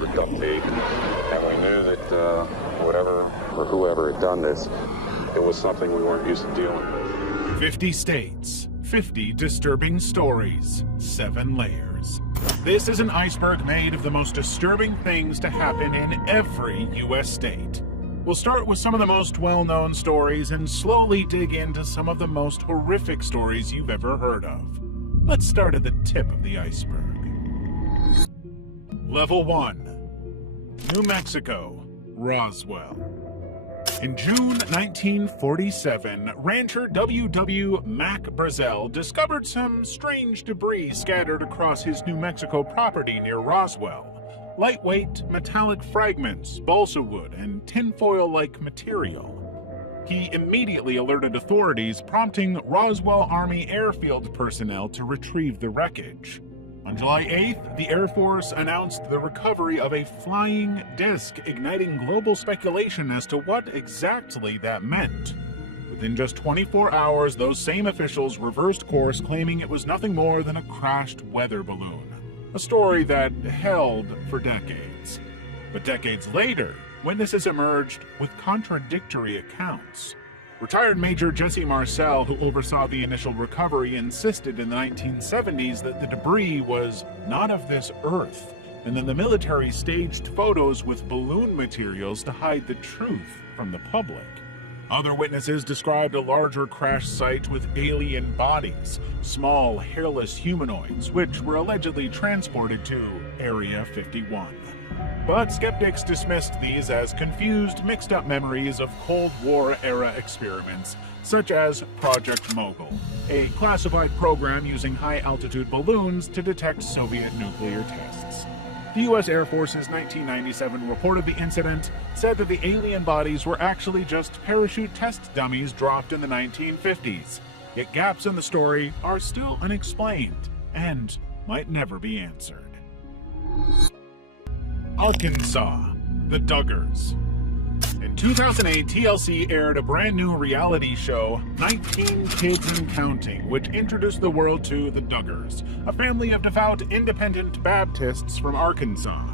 rubber duct tape. And we knew that whatever or whoever had done this, it was something we weren't used to dealing with. 50 states, 50 disturbing stories, 7 layers. This is an iceberg made of the most disturbing things to happen in every U.S. state. We'll start with some of the most well-known stories and slowly dig into some of the most horrific stories you've ever heard of. Let's start at the tip of the iceberg. Level 1. New Mexico, Roswell. In June 1947, rancher W.W. Mac Brazel discovered some strange debris scattered across his New Mexico property near Roswell. Lightweight, metallic fragments, balsa wood, and tinfoil-like material. He immediately alerted authorities, prompting Roswell Army Airfield personnel to retrieve the wreckage. On July 8th, the Air Force announced the recovery of a flying disc, igniting global speculation as to what exactly that meant. Within just 24 hours, those same officials reversed course, claiming it was nothing more than a crashed weather balloon. A story that held for decades. But decades later, witnesses emerged with contradictory accounts. Retired Major Jesse Marcel, who oversaw the initial recovery, insisted in the 1970s that the debris was not of this Earth, and then the military staged photos with balloon materials to hide the truth from the public. Other witnesses described a larger crash site with alien bodies, small, hairless humanoids, which were allegedly transported to Area 51. But skeptics dismissed these as confused, mixed-up memories of Cold War-era experiments, such as Project Mogul, a classified program using high-altitude balloons to detect Soviet nuclear tests. The U.S. Air Force's 1997 report of the incident said that the alien bodies were actually just parachute test dummies dropped in the 1950s. Yet gaps in the story are still unexplained and might never be answered. Arkansas, the Duggars. In 2008, TLC aired a brand new reality show, 19 Kids and Counting, which introduced the world to the Duggars, a family of devout independent Baptists from Arkansas.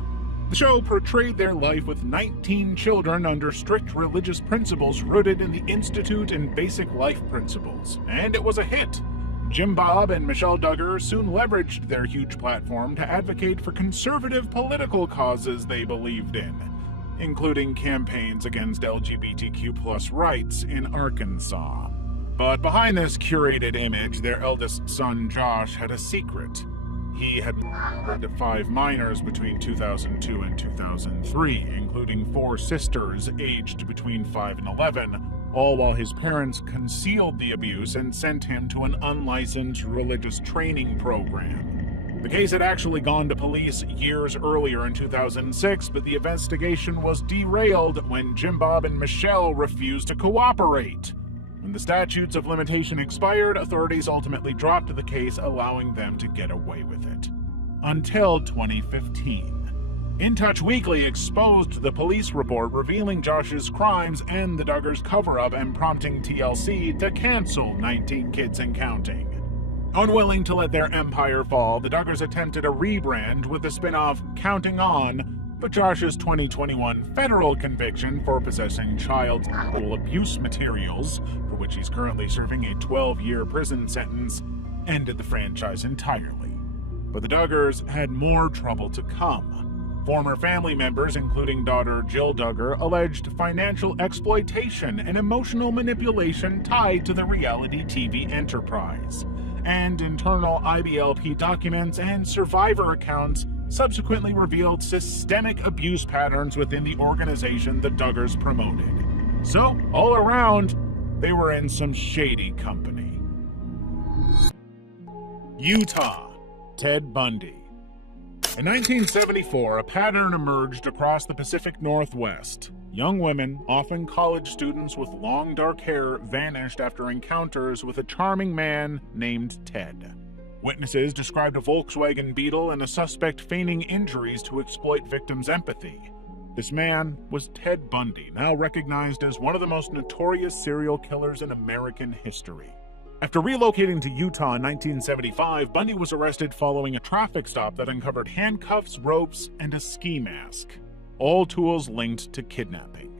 The show portrayed their life with 19 children under strict religious principles rooted in the Institute and Basic Life Principles, and it was a hit. Jim Bob and Michelle Duggar soon leveraged their huge platform to advocate for conservative political causes they believed in, including campaigns against LGBTQ+ rights in Arkansas. But behind this curated image, their eldest son Josh had a secret. He had murdered 5 minors between 2002 and 2003, including 4 sisters aged between 5 and 11, all while his parents concealed the abuse and sent him to an unlicensed religious training program. The case had actually gone to police years earlier in 2006, but the investigation was derailed when Jim Bob and Michelle refused to cooperate. When the statutes of limitation expired, authorities ultimately dropped the case, allowing them to get away with it. Until 2015. In Touch Weekly exposed the police report revealing Josh's crimes and the Duggars' cover-up and prompting TLC to cancel 19 Kids and Counting. Unwilling to let their empire fall, the Duggars attempted a rebrand with the spin-off Counting On, but Josh's 2021 federal conviction for possessing child sexual abuse materials, for which he's currently serving a 12-year prison sentence, ended the franchise entirely. But the Duggars had more trouble to come. Former family members, including daughter Jill Duggar, alleged financial exploitation and emotional manipulation tied to the reality TV enterprise. And internal IBLP documents and survivor accounts subsequently revealed systemic abuse patterns within the organization the Duggars promoted. So, all around, they were in some shady company. Utah, Ted Bundy. In 1974, a pattern emerged across the Pacific Northwest. Young women, often college students with long dark hair, vanished after encounters with a charming man named Ted. Witnesses described a Volkswagen Beetle and a suspect feigning injuries to exploit victims' empathy. This man was Ted Bundy, now recognized as one of the most notorious serial killers in American history. After relocating to Utah in 1975, Bundy was arrested following a traffic stop that uncovered handcuffs, ropes, and a ski mask, all tools linked to kidnapping.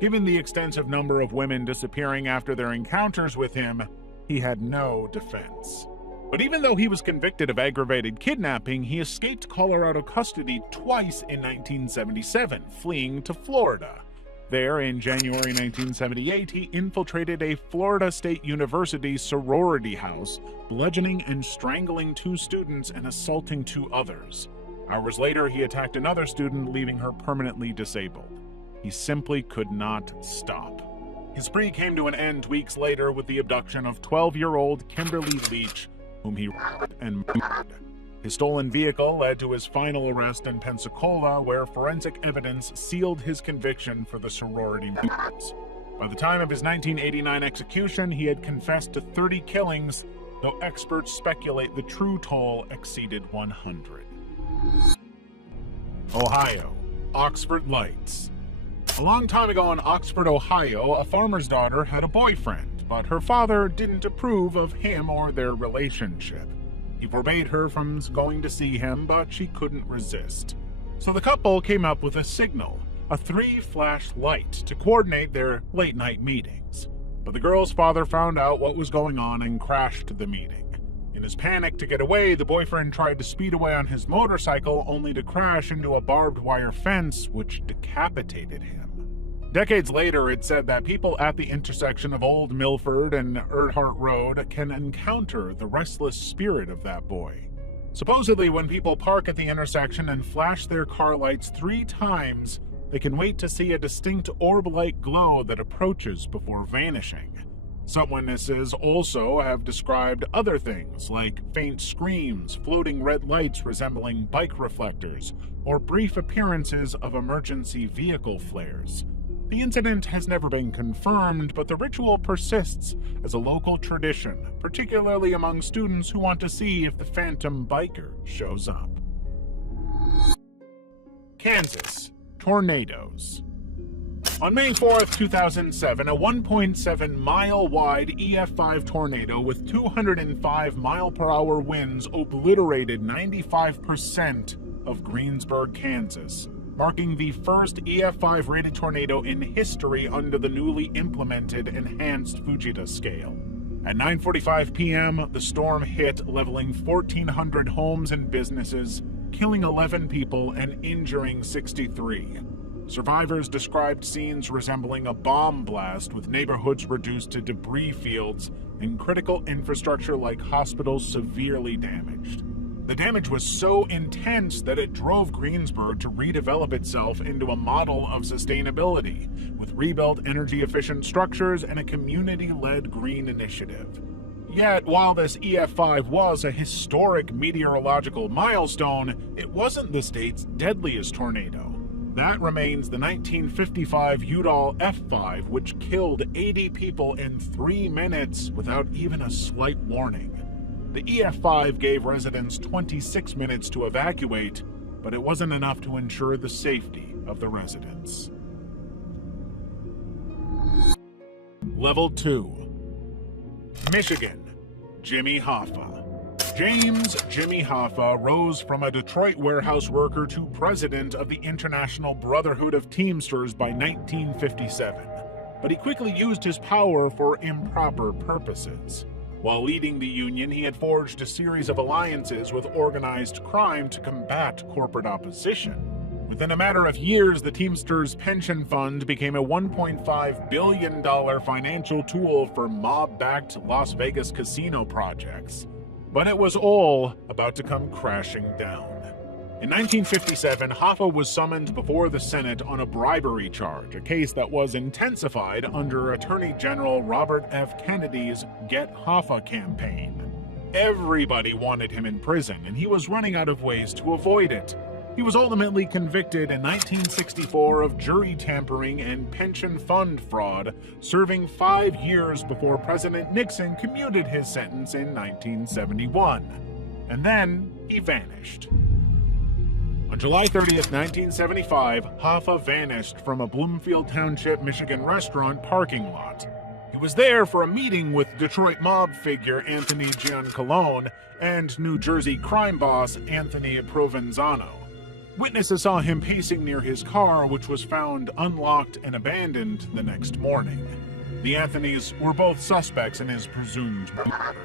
Given the extensive number of women disappearing after their encounters with him, he had no defense. But even though he was convicted of aggravated kidnapping, he escaped Colorado custody twice in 1977, fleeing to Florida. There, in January 1978, he infiltrated a Florida State University sorority house, bludgeoning and strangling 2 students and assaulting 2 others. Hours later, he attacked another student, leaving her permanently disabled. He simply could not stop. His spree came to an end weeks later with the abduction of 12-year-old Kimberly Leach, whom he raped and murdered. His stolen vehicle led to his final arrest in Pensacola, where forensic evidence sealed his conviction for the sorority murders. By the time of his 1989 execution, he had confessed to 30 killings, though experts speculate the true toll exceeded 100. Ohio, Oxford Lights. A long time ago in Oxford, Ohio, a farmer's daughter had a boyfriend, but her father didn't approve of him or their relationship. He forbade her from going to see him, but she couldn't resist. So the couple came up with a signal, a 3-flash light, to coordinate their late-night meetings. But the girl's father found out what was going on and crashed the meeting. In his panic to get away, the boyfriend tried to speed away on his motorcycle, only to crash into a barbed wire fence, which decapitated him. Decades later, it said that people at the intersection of Old Milford and Earhart Road can encounter the restless spirit of that boy. Supposedly, when people park at the intersection and flash their car lights 3 times, they can wait to see a distinct orb-like glow that approaches before vanishing. Some witnesses also have described other things, like faint screams, floating red lights resembling bike reflectors, or brief appearances of emergency vehicle flares. The incident has never been confirmed, but the ritual persists as a local tradition, particularly among students who want to see if the phantom biker shows up. Kansas, tornadoes. On May 4, 2007, a 1.7-mile-wide EF5 tornado with 205-mile-per-hour winds obliterated 95% of Greensburg, Kansas, marking the first EF5 rated tornado in history under the newly implemented enhanced Fujita scale. At 9:45 p.m., the storm hit, leveling 1,400 homes and businesses, killing 11 people and injuring 63. Survivors described scenes resembling a bomb blast, with neighborhoods reduced to debris fields and critical infrastructure like hospitals severely damaged. The damage was so intense that it drove Greensburg to redevelop itself into a model of sustainability, with rebuilt energy-efficient structures and a community-led green initiative. Yet, while this EF5 was a historic meteorological milestone, it wasn't the state's deadliest tornado. That remains the 1955 Udall F5, which killed 80 people in 3 minutes without even a slight warning. The EF5 gave residents 26 minutes to evacuate, but it wasn't enough to ensure the safety of the residents. Level 2. Michigan, Jimmy Hoffa. James Jimmy Hoffa rose from a Detroit warehouse worker to president of the International Brotherhood of Teamsters by 1957, but he quickly used his power for improper purposes. While leading the union, he had forged a series of alliances with organized crime to combat corporate opposition. Within a matter of years, the Teamsters Pension Fund became a $1.5 billion financial tool for mob-backed Las Vegas casino projects. But it was all about to come crashing down. In 1957, Hoffa was summoned before the Senate on a bribery charge, a case that was intensified under Attorney General Robert F. Kennedy's Get Hoffa campaign. Everybody wanted him in prison, and he was running out of ways to avoid it. He was ultimately convicted in 1964 of jury tampering and pension fund fraud, serving 5 years before President Nixon commuted his sentence in 1971. And then he vanished. On July 30th, 1975, Hoffa vanished from a Bloomfield Township, Michigan restaurant parking lot. He was there for a meeting with Detroit mob figure Anthony Giancolone and New Jersey crime boss Anthony Provenzano. Witnesses saw him pacing near his car, which was found unlocked and abandoned the next morning. The Anthonys were both suspects in his presumed murder.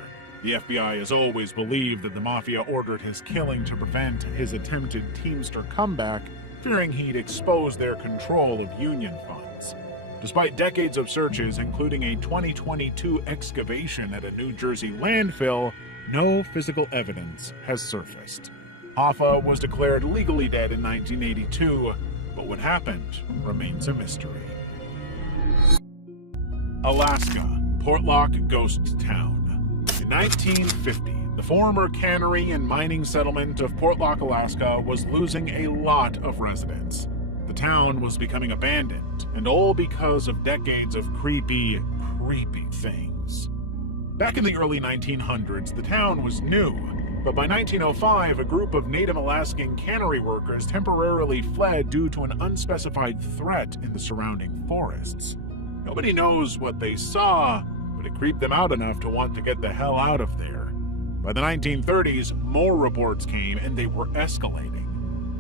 The FBI has always believed that the Mafia ordered his killing to prevent his attempted Teamster comeback, fearing he'd expose their control of union funds. Despite decades of searches, including a 2022 excavation at a New Jersey landfill, no physical evidence has surfaced. Hoffa was declared legally dead in 1982, but what happened remains a mystery. Alaska, Portlock Ghost Town. In 1950, the former cannery and mining settlement of Portlock, Alaska was losing a lot of residents. The town was becoming abandoned, and all because of decades of creepy things. Back in the early 1900s, the town was new, but by 1905, a group of Native Alaskan cannery workers temporarily fled due to an unspecified threat in the surrounding forests. Nobody knows what they saw, but it creeped them out enough to want to get the hell out of there. By the 1930s, more reports came and they were escalating.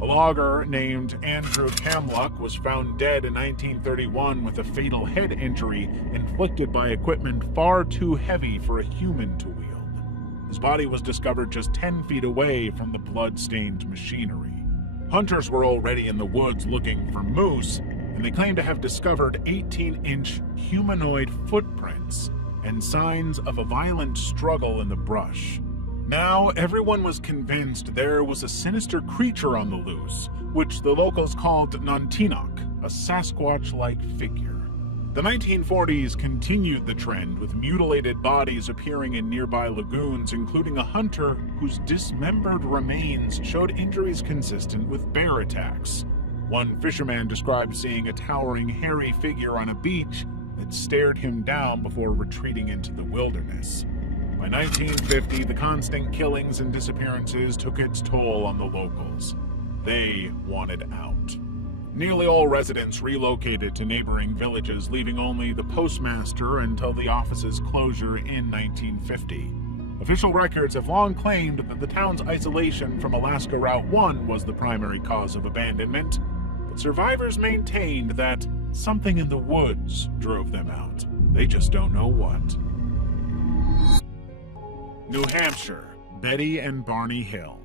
A logger named Andrew Kamluck was found dead in 1931 with a fatal head injury inflicted by equipment far too heavy for a human to wield. His body was discovered just 10 feet away from the blood-stained machinery. Hunters were already in the woods looking for moose, and they claimed to have discovered 18-inch humanoid footprints and signs of a violent struggle in the brush. Now, everyone was convinced there was a sinister creature on the loose, which the locals called Nantinaq, a Sasquatch-like figure. The 1940s continued the trend, with mutilated bodies appearing in nearby lagoons, including a hunter whose dismembered remains showed injuries consistent with bear attacks. One fisherman described seeing a towering, hairy figure on a beach that stared him down before retreating into the wilderness. By 1950, the constant killings and disappearances took its toll on the locals. They wanted out. Nearly all residents relocated to neighboring villages, leaving only the postmaster until the office's closure in 1950. Official records have long claimed that the town's isolation from Alaska Route 1 was the primary cause of abandonment, but survivors maintained that something in the woods drove them out. They just don't know what. New Hampshire, Betty and Barney Hill.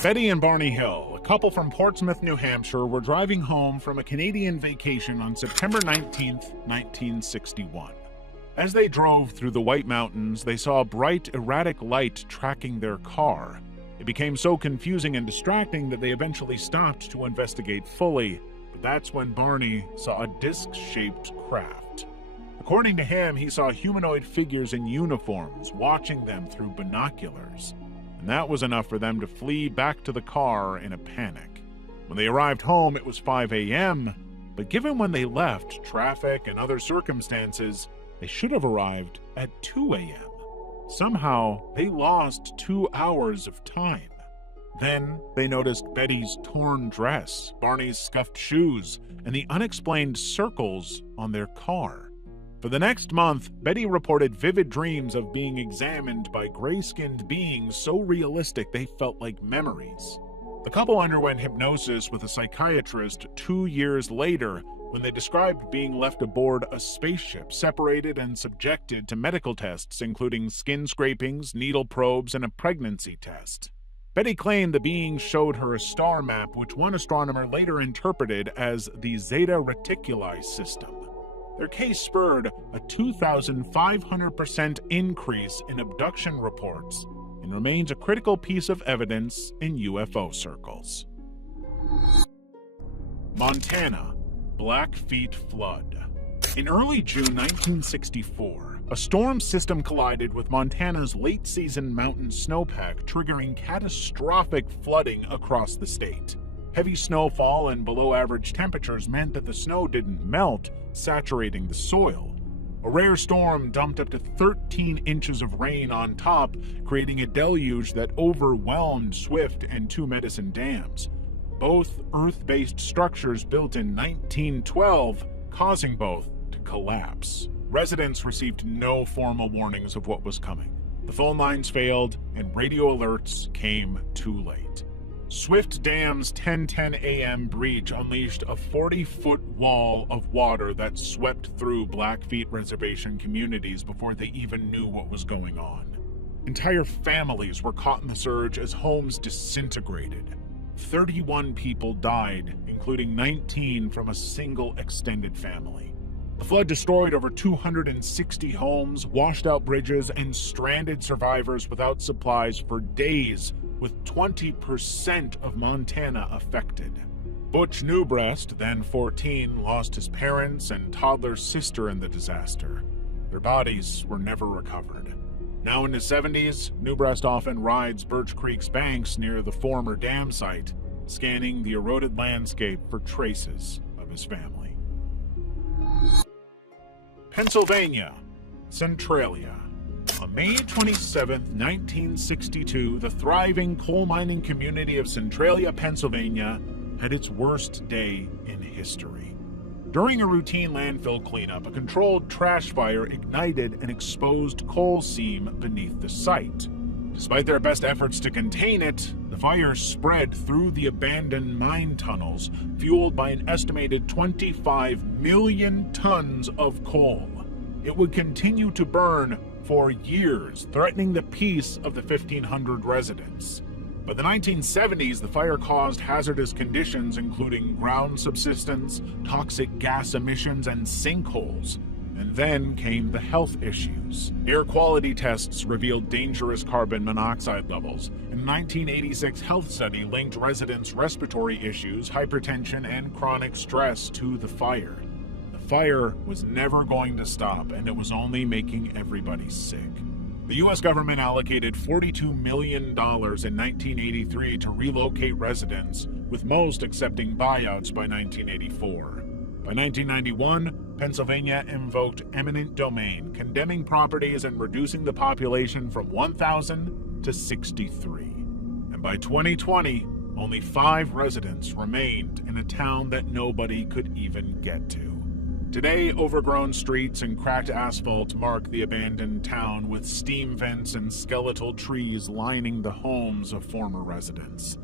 Betty and Barney Hill, a couple from Portsmouth, New Hampshire, were driving home from a Canadian vacation on September 19, 1961. As they drove through the White Mountains, they saw a bright, erratic light tracking their car. It became so confusing and distracting that they eventually stopped to investigate fully, but that's when Barney saw a disc-shaped craft. According to him, he saw humanoid figures in uniforms watching them through binoculars, and that was enough for them to flee back to the car in a panic. When they arrived home, it was 5 a.m., but given when they left, traffic and other circumstances, they should have arrived at 2 a.m. Somehow, they lost 2 hours of time. Then, they noticed Betty's torn dress, Barney's scuffed shoes, and the unexplained circles on their car. For the next month, Betty reported vivid dreams of being examined by gray-skinned beings so realistic they felt like memories. The couple underwent hypnosis with a psychiatrist 2 years later when they described being left aboard a spaceship, separated and subjected to medical tests including skin scrapings, needle probes, and a pregnancy test. Betty claimed the beings showed her a star map, which one astronomer later interpreted as the Zeta Reticuli system. Their case spurred a 2,500% increase in abduction reports and remains a critical piece of evidence in UFO circles. Montana, Blackfeet Flood. In early June 1964, a storm system collided with Montana's late-season mountain snowpack, triggering catastrophic flooding across the state. Heavy snowfall and below-average temperatures meant that the snow didn't melt, saturating the soil. A rare storm dumped up to 13 inches of rain on top, creating a deluge that overwhelmed Swift and Two Medicine dams, both Earth-based structures built in 1912, causing both to collapse. Residents received no formal warnings of what was coming. The phone lines failed, and radio alerts came too late. Swift Dam's 10:10 a.m. breach unleashed a 40-foot wall of water that swept through Blackfeet Reservation communities before they even knew what was going on. Entire families were caught in the surge as homes disintegrated. 31 people died, including 19 from a single extended family. The flood destroyed over 260 homes, washed out bridges, and stranded survivors without supplies for days, with 20% of Montana affected. Butch Newbreast, then 14, lost his parents and toddler sister in the disaster. Their bodies were never recovered. Now in his 70s, Newbreast often rides Birch Creek's banks near the former dam site, scanning the eroded landscape for traces of his family. Pennsylvania, Centralia. On May 27, 1962, the thriving coal mining community of Centralia, Pennsylvania, had its worst day in history. During a routine landfill cleanup, a controlled trash fire ignited an exposed coal seam beneath the site. Despite their best efforts to contain it, the fire spread through the abandoned mine tunnels, fueled by an estimated 25 million tons of coal. It would continue to burn for years, threatening the peace of the 1,500 residents. By the 1970s, the fire caused hazardous conditions including ground subsidence, toxic gas emissions, and sinkholes. And then came the health issues. Air quality tests revealed dangerous carbon monoxide levels. A 1986 health study linked residents' respiratory issues, hypertension, and chronic stress to the fire. The fire was never going to stop, and it was only making everybody sick. The U.S. government allocated $42 million in 1983 to relocate residents, with most accepting buyouts by 1984. By 1991, Pennsylvania invoked eminent domain, condemning properties and reducing the population from 1,000 to 63. And by 2020, only 5 residents remained in a town that nobody could even get to. Today, overgrown streets and cracked asphalt mark the abandoned town, with steam vents and skeletal trees lining the homes of former residents.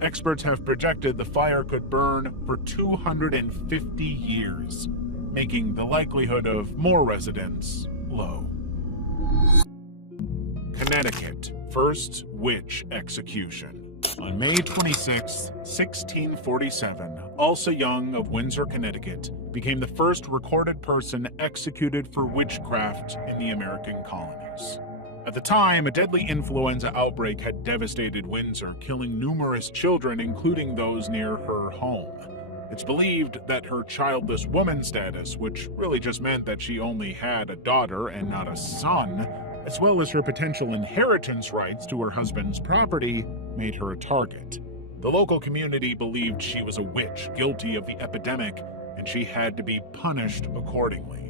Experts have projected the fire could burn for 250 years, making the likelihood of more residents low. Connecticut, first witch execution. On May 26, 1647, Elsa Young of Windsor, Connecticut, became the first recorded person executed for witchcraft in the American colonies. At the time, a deadly influenza outbreak had devastated Windsor, killing numerous children, including those near her home. It's believed that her childless woman status, which really just meant that she only had a daughter and not a son, as well as her potential inheritance rights to her husband's property, made her a target. The local community believed she was a witch, guilty of the epidemic, and she had to be punished accordingly.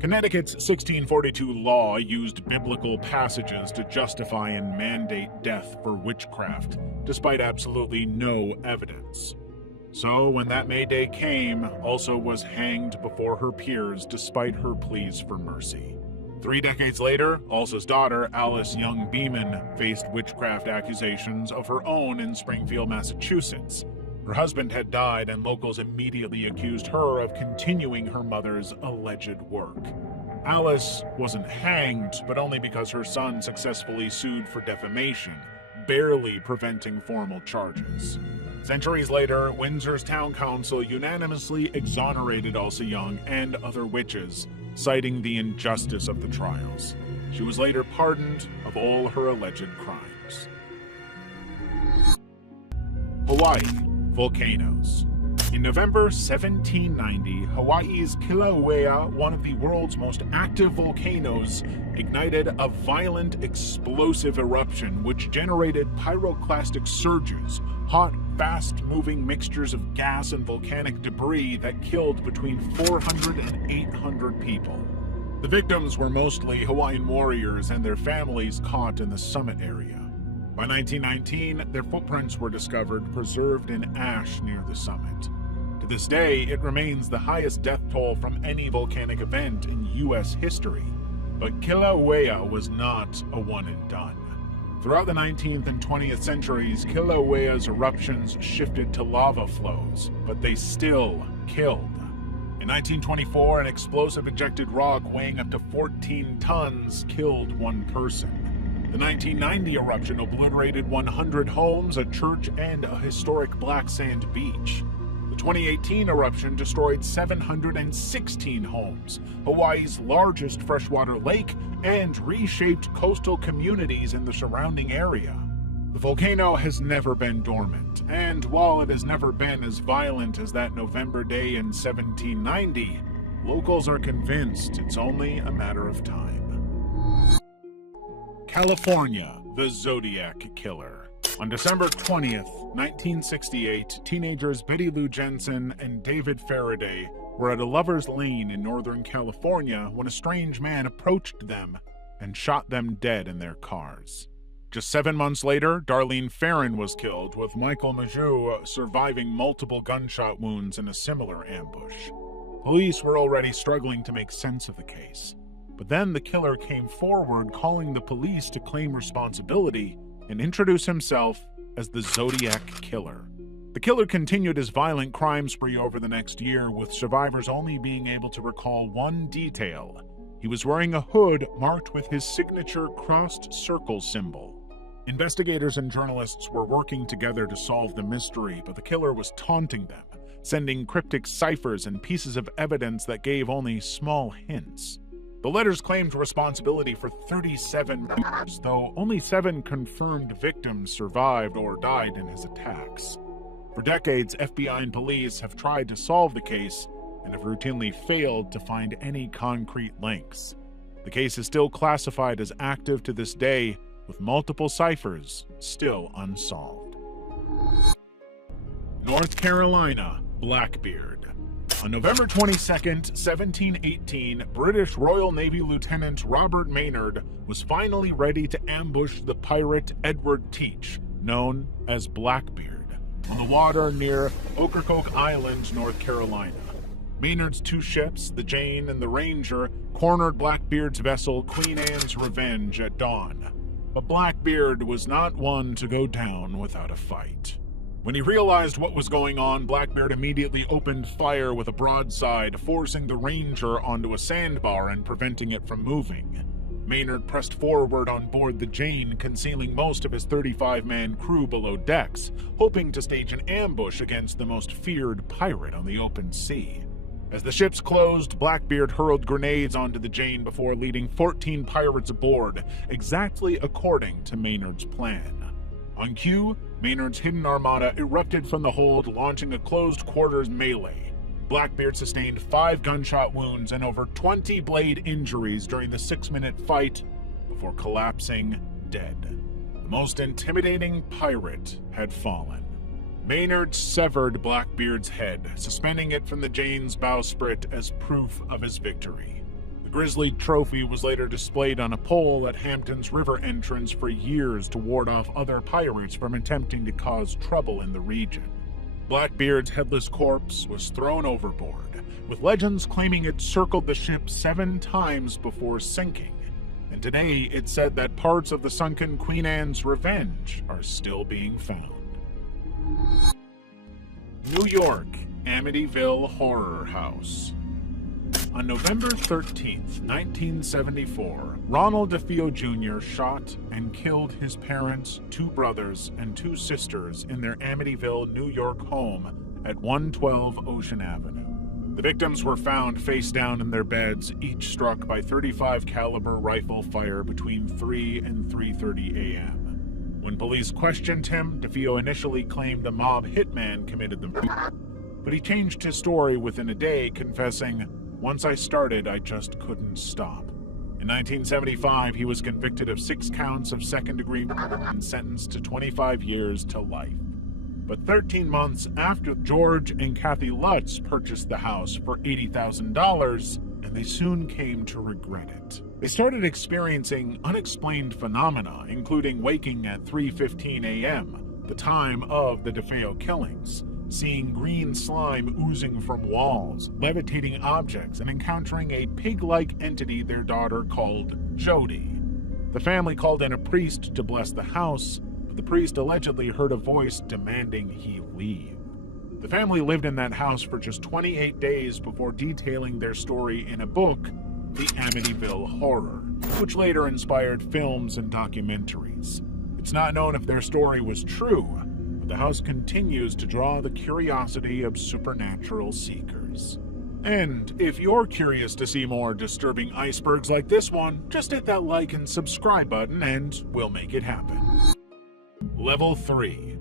Connecticut's 1642 law used biblical passages to justify and mandate death for witchcraft, despite absolutely no evidence. So when that May Day came, Elsa was hanged before her peers despite her pleas for mercy. 3 decades later, Elsa's daughter, Alice Young Beeman, faced witchcraft accusations of her own in Springfield, Massachusetts. Her husband had died, and locals immediately accused her of continuing her mother's alleged work. Alice wasn't hanged, but only because her son successfully sued for defamation, barely preventing formal charges. Centuries later, Windsor's town council unanimously exonerated Elsa Young and other witches, citing the injustice of the trials. She was later pardoned of all her alleged crimes. Hawaii. Volcanoes. In November 1790, Hawaii's Kilauea, one of the world's most active volcanoes, ignited a violent, explosive eruption which generated pyroclastic surges, hot, fast-moving mixtures of gas and volcanic debris that killed between 400 and 800 people. The victims were mostly Hawaiian warriors and their families caught in the summit area. By 1919, their footprints were discovered preserved in ash near the summit. To this day, it remains the highest death toll from any volcanic event in U.S. history. But Kilauea was not a one and done. Throughout the 19th and 20th centuries, Kilauea's eruptions shifted to lava flows, but they still killed. In 1924, an explosive ejected rock weighing up to 14 tons killed one person. The 1990 eruption obliterated 100 homes, a church, and a historic black sand beach. The 2018 eruption destroyed 716 homes, Hawaii's largest freshwater lake, and reshaped coastal communities in the surrounding area. The volcano has never been dormant, and while it has never been as violent as that November day in 1790, locals are convinced it's only a matter of time. California, the Zodiac Killer. On December 20th, 1968, teenagers Betty Lou Jensen and David Faraday were at a lover's lane in Northern California when a strange man approached them and shot them dead in their cars. Just 7 months later, Darlene Ferrin was killed, with Michael Majou surviving multiple gunshot wounds in a similar ambush. Police were already struggling to make sense of the case. But then the killer came forward, calling the police to claim responsibility and introduce himself as the Zodiac Killer. The killer continued his violent crime spree over the next year, with survivors only being able to recall one detail. He was wearing a hood marked with his signature crossed circle symbol. Investigators and journalists were working together to solve the mystery, but the killer was taunting them, sending cryptic ciphers and pieces of evidence that gave only small hints. The letters claimed responsibility for 37 murders, though only 7 confirmed victims survived or died in his attacks. For decades, FBI and police have tried to solve the case and have routinely failed to find any concrete links. The case is still classified as active to this day, with multiple ciphers still unsolved. North Carolina, Blackbeard. On November 22, 1718, British Royal Navy Lieutenant Robert Maynard was finally ready to ambush the pirate Edward Teach, known as Blackbeard, on the water near Ocracoke Island, North Carolina. Maynard's 2 ships, the Jane and the Ranger, cornered Blackbeard's vessel Queen Anne's Revenge at dawn. But Blackbeard was not one to go down without a fight. When he realized what was going on, Blackbeard immediately opened fire with a broadside, forcing the Ranger onto a sandbar and preventing it from moving. Maynard pressed forward on board the Jane, concealing most of his 35-man crew below decks, hoping to stage an ambush against the most feared pirate on the open sea. As the ships closed, Blackbeard hurled grenades onto the Jane before leading 14 pirates aboard, exactly according to Maynard's plan. On cue, Maynard's hidden armada erupted from the hold, launching a closed-quarters melee. Blackbeard sustained 5 gunshot wounds and over 20 blade injuries during the 6-minute fight before collapsing dead. The most intimidating pirate had fallen. Maynard severed Blackbeard's head, suspending it from the Jane's bowsprit as proof of his victory. The grisly trophy was later displayed on a pole at Hampton's river entrance for years to ward off other pirates from attempting to cause trouble in the region. Blackbeard's headless corpse was thrown overboard, with legends claiming it circled the ship 7 times before sinking, and today it's said that parts of the sunken Queen Anne's Revenge are still being found. New York, Amityville Horror House. On November 13, 1974, Ronald DeFeo Jr. shot and killed his parents, 2 brothers, and 2 sisters in their Amityville, New York home at 112 Ocean Avenue. The victims were found face down in their beds, each struck by .35 caliber rifle fire between 3 and 3:30 a.m. When police questioned him, DeFeo initially claimed a mob hitman committed the murder, but he changed his story within a day, confessing, "Once I started, I just couldn't stop." In 1975, he was convicted of 6 counts of second-degree murder and sentenced to 25 years to life. But 13 months after George and Kathy Lutz purchased the house for $80,000, and they soon came to regret it. They started experiencing unexplained phenomena, including waking at 3:15 a.m., the time of the DeFeo killings, seeing green slime oozing from walls, levitating objects, and encountering a pig-like entity their daughter called Jody. The family called in a priest to bless the house, but the priest allegedly heard a voice demanding he leave. The family lived in that house for just 28 days before detailing their story in a book, The Amityville Horror, which later inspired films and documentaries. It's not known if their story was true, but the house continues to draw the curiosity of supernatural seekers. And if you're curious to see more disturbing icebergs like this one, just hit that like and subscribe button and we'll make it happen. Level 3.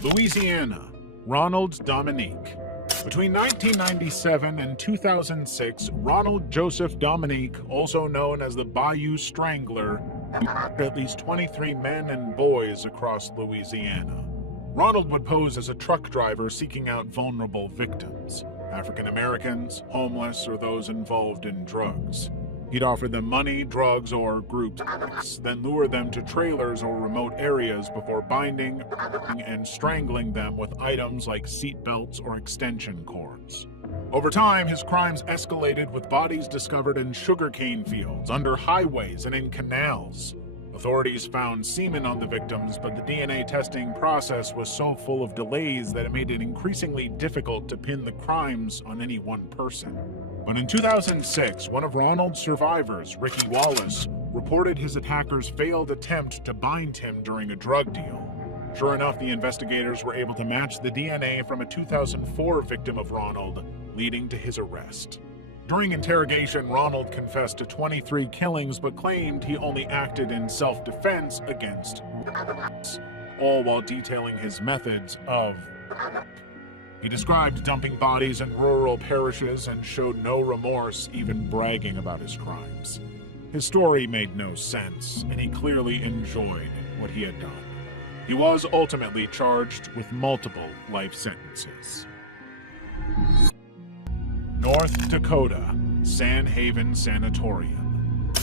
Louisiana. Ronald Dominique. Between 1997 and 2006, Ronald Joseph Dominique, also known as the Bayou Strangler, murdered at least 23 men and boys across Louisiana. Ronald would pose as a truck driver seeking out vulnerable victims, African Americans, homeless, or those involved in drugs. He'd offer them money, drugs, or group sex, then lure them to trailers or remote areas before binding and strangling them with items like seat belts or extension cords. Over time, his crimes escalated with bodies discovered in sugarcane fields, under highways, and in canals. Authorities found semen on the victims, but the DNA testing process was so full of delays that it made it increasingly difficult to pin the crimes on any one person. But in 2006, one of Ronald's survivors, Ricky Wallace, reported his attacker's failed attempt to bind him during a drug deal. Sure enough, the investigators were able to match the DNA from a 2004 victim of Ronald, leading to his arrest. During interrogation, Ronald confessed to 23 killings but claimed he only acted in self-defense against others, all while detailing his methods of rape. He described dumping bodies in rural parishes and showed no remorse, even bragging about his crimes. His story made no sense, and he clearly enjoyed what he had done. He was ultimately charged with multiple life sentences. North Dakota, San Haven Sanatorium.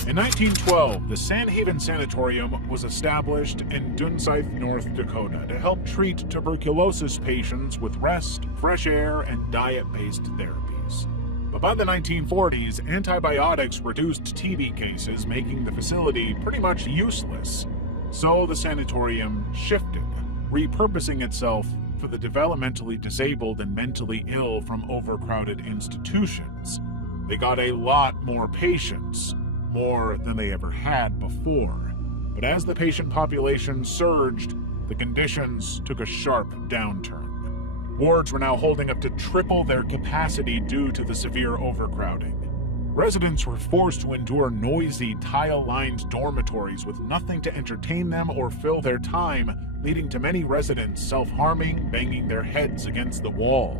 In 1912, the San Haven Sanatorium was established in Dunsife, North Dakota to help treat tuberculosis patients with rest, fresh air, and diet-based therapies. But by the 1940s, antibiotics reduced TB cases, making the facility pretty much useless. So the sanatorium shifted, repurposing itself for the developmentally disabled and mentally ill from overcrowded institutions. They got a lot more patients, more than they ever had before. But as the patient population surged, the conditions took a sharp downturn. Wards were now holding up to triple their capacity due to the severe overcrowding. Residents were forced to endure noisy, tile-lined dormitories with nothing to entertain them or fill their time, leading to many residents self-harming, banging their heads against the wall.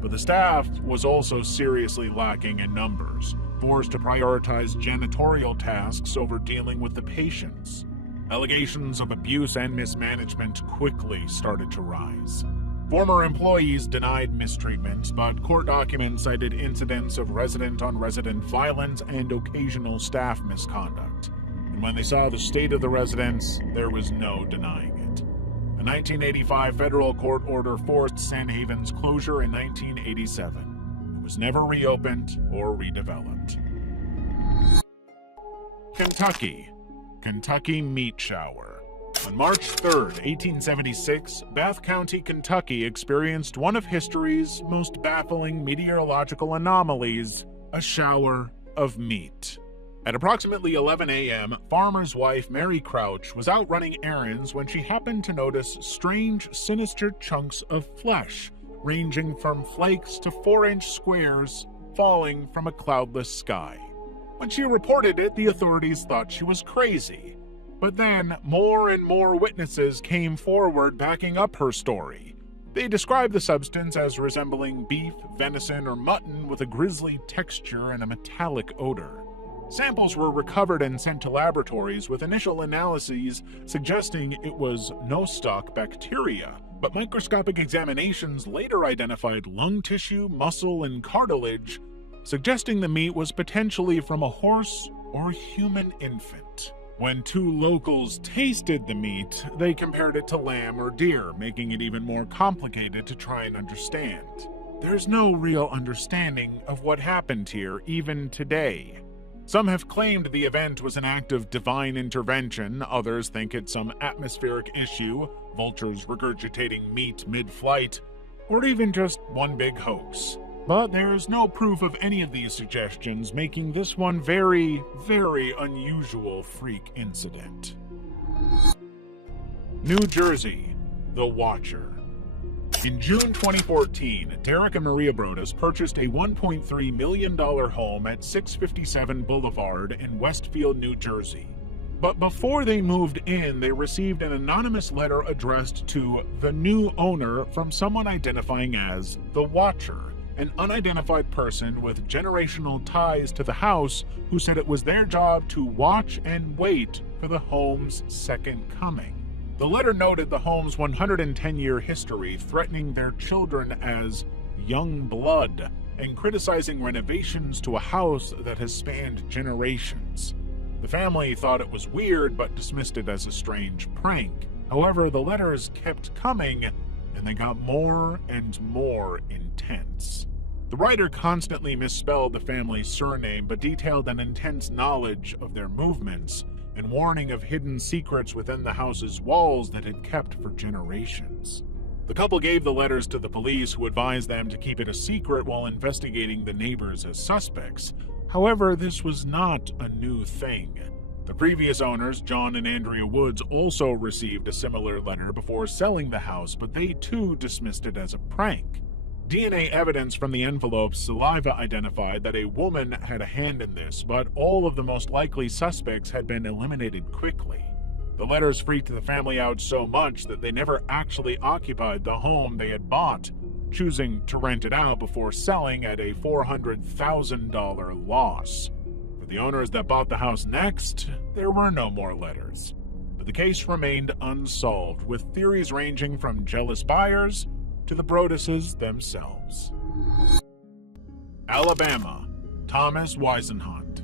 But the staff was also seriously lacking in numbers, forced to prioritize janitorial tasks over dealing with the patients. Allegations of abuse and mismanagement quickly started to rise. Former employees denied mistreatment, but court documents cited incidents of resident-on-resident violence and occasional staff misconduct. And when they saw the state of the residents, there was no denying it. A 1985 federal court order forced San Haven's closure in 1987. It was never reopened or redeveloped. Kentucky Meat Shower. On March 3, 1876, Bath County, Kentucky experienced one of history's most baffling meteorological anomalies, a shower of meat. At approximately 11 a.m., farmer's wife Mary Crouch was out running errands when she happened to notice strange, sinister chunks of flesh, ranging from flakes to 4-inch squares, falling from a cloudless sky. When she reported it, the authorities thought she was crazy. But then, more and more witnesses came forward backing up her story. They described the substance as resembling beef, venison, or mutton with a grisly texture and a metallic odor. Samples were recovered and sent to laboratories with initial analyses suggesting it was nostoc bacteria, but microscopic examinations later identified lung tissue, muscle, and cartilage, suggesting the meat was potentially from a horse or human infant. When two locals tasted the meat, they compared it to lamb or deer, making it even more complicated to try and understand. There's no real understanding of what happened here, even today. Some have claimed the event was an act of divine intervention, others think it's some atmospheric issue, vultures regurgitating meat mid-flight, or even just one big hoax. But there's no proof of any of these suggestions, making this one very, very unusual freak incident. New Jersey, The Watcher. In June 2014, Derek and Maria Broaddus purchased a $1.3 million home at 657 Boulevard in Westfield, New Jersey. But before they moved in, they received an anonymous letter addressed to the new owner from someone identifying as The Watcher, an unidentified person with generational ties to the house who said it was their job to watch and wait for the home's second coming. The letter noted the home's 110-year history, threatening their children as young blood and criticizing renovations to a house that has spanned generations. The family thought it was weird but dismissed it as a strange prank. However, the letters kept coming, and they got more and more intense. The writer constantly misspelled the family's surname but detailed an intense knowledge of their movements and warning of hidden secrets within the house's walls that had kept for generations. The couple gave the letters to the police, who advised them to keep it a secret while investigating the neighbors as suspects. However, this was not a new thing. The previous owners, John and Andrea Woods, also received a similar letter before selling the house, but they too dismissed it as a prank. DNA evidence from the envelope's saliva identified that a woman had a hand in this, but all of the most likely suspects had been eliminated quickly. The letters freaked the family out so much that they never actually occupied the home they had bought, choosing to rent it out before selling at a $400,000 loss. For the owners that bought the house next, there were no more letters. But the case remained unsolved, with theories ranging from jealous buyers to the Broadduses themselves. Alabama, Thomas Weisenhunt.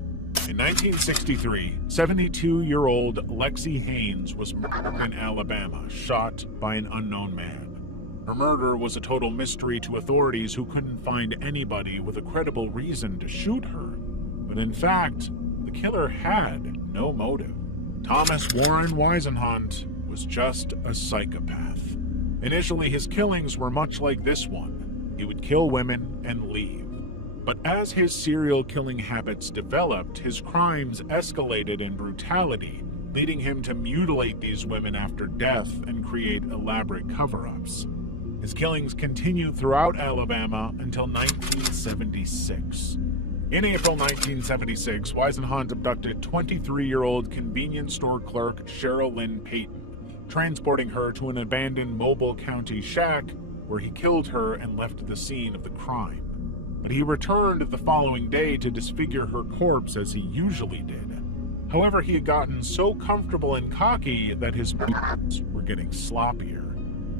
In 1963, 72-year-old Lexi Haynes was murdered in Alabama, shot by an unknown man. Her murder was a total mystery to authorities who couldn't find anybody with a credible reason to shoot her. But in fact, the killer had no motive. Thomas Warren Weisenhunt was just a psychopath. Initially, his killings were much like this one. He would kill women and leave. But as his serial killing habits developed, his crimes escalated in brutality, leading him to mutilate these women after death and create elaborate cover-ups. His killings continued throughout Alabama until 1976. In April 1976, Weisenhunt abducted 23-year-old convenience store clerk Cheryl Lynn Payton, transporting her to an abandoned Mobile County shack where he killed her and left the scene of the crime. But he returned the following day to disfigure her corpse as he usually did. However, he had gotten so comfortable and cocky that his moves were getting sloppier.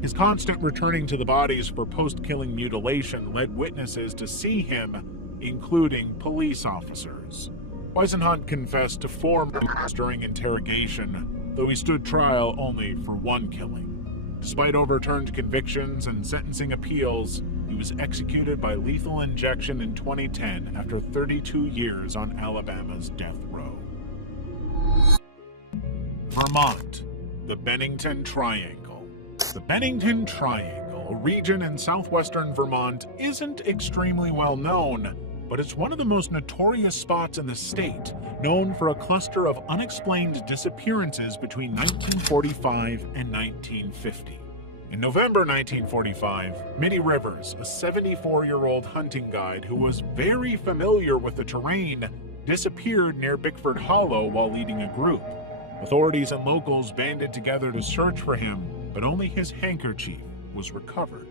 His constant returning to the bodies for post-killing mutilation led witnesses to see him, including police officers. Weisenhunt confessed to 4 murders during interrogation, though he stood trial only for 1 killing. Despite overturned convictions and sentencing appeals, he was executed by lethal injection in 2010 after 32 years on Alabama's death row. Vermont, the Bennington Triangle. The Bennington Triangle, a region in southwestern Vermont, isn't extremely well known, but it's one of the most notorious spots in the state, known for a cluster of unexplained disappearances between 1945 and 1950. In November 1945, Mitty Rivers, a 74-year-old hunting guide who was very familiar with the terrain, disappeared near Bickford Hollow while leading a group. Authorities and locals banded together to search for him, but only his handkerchief was recovered.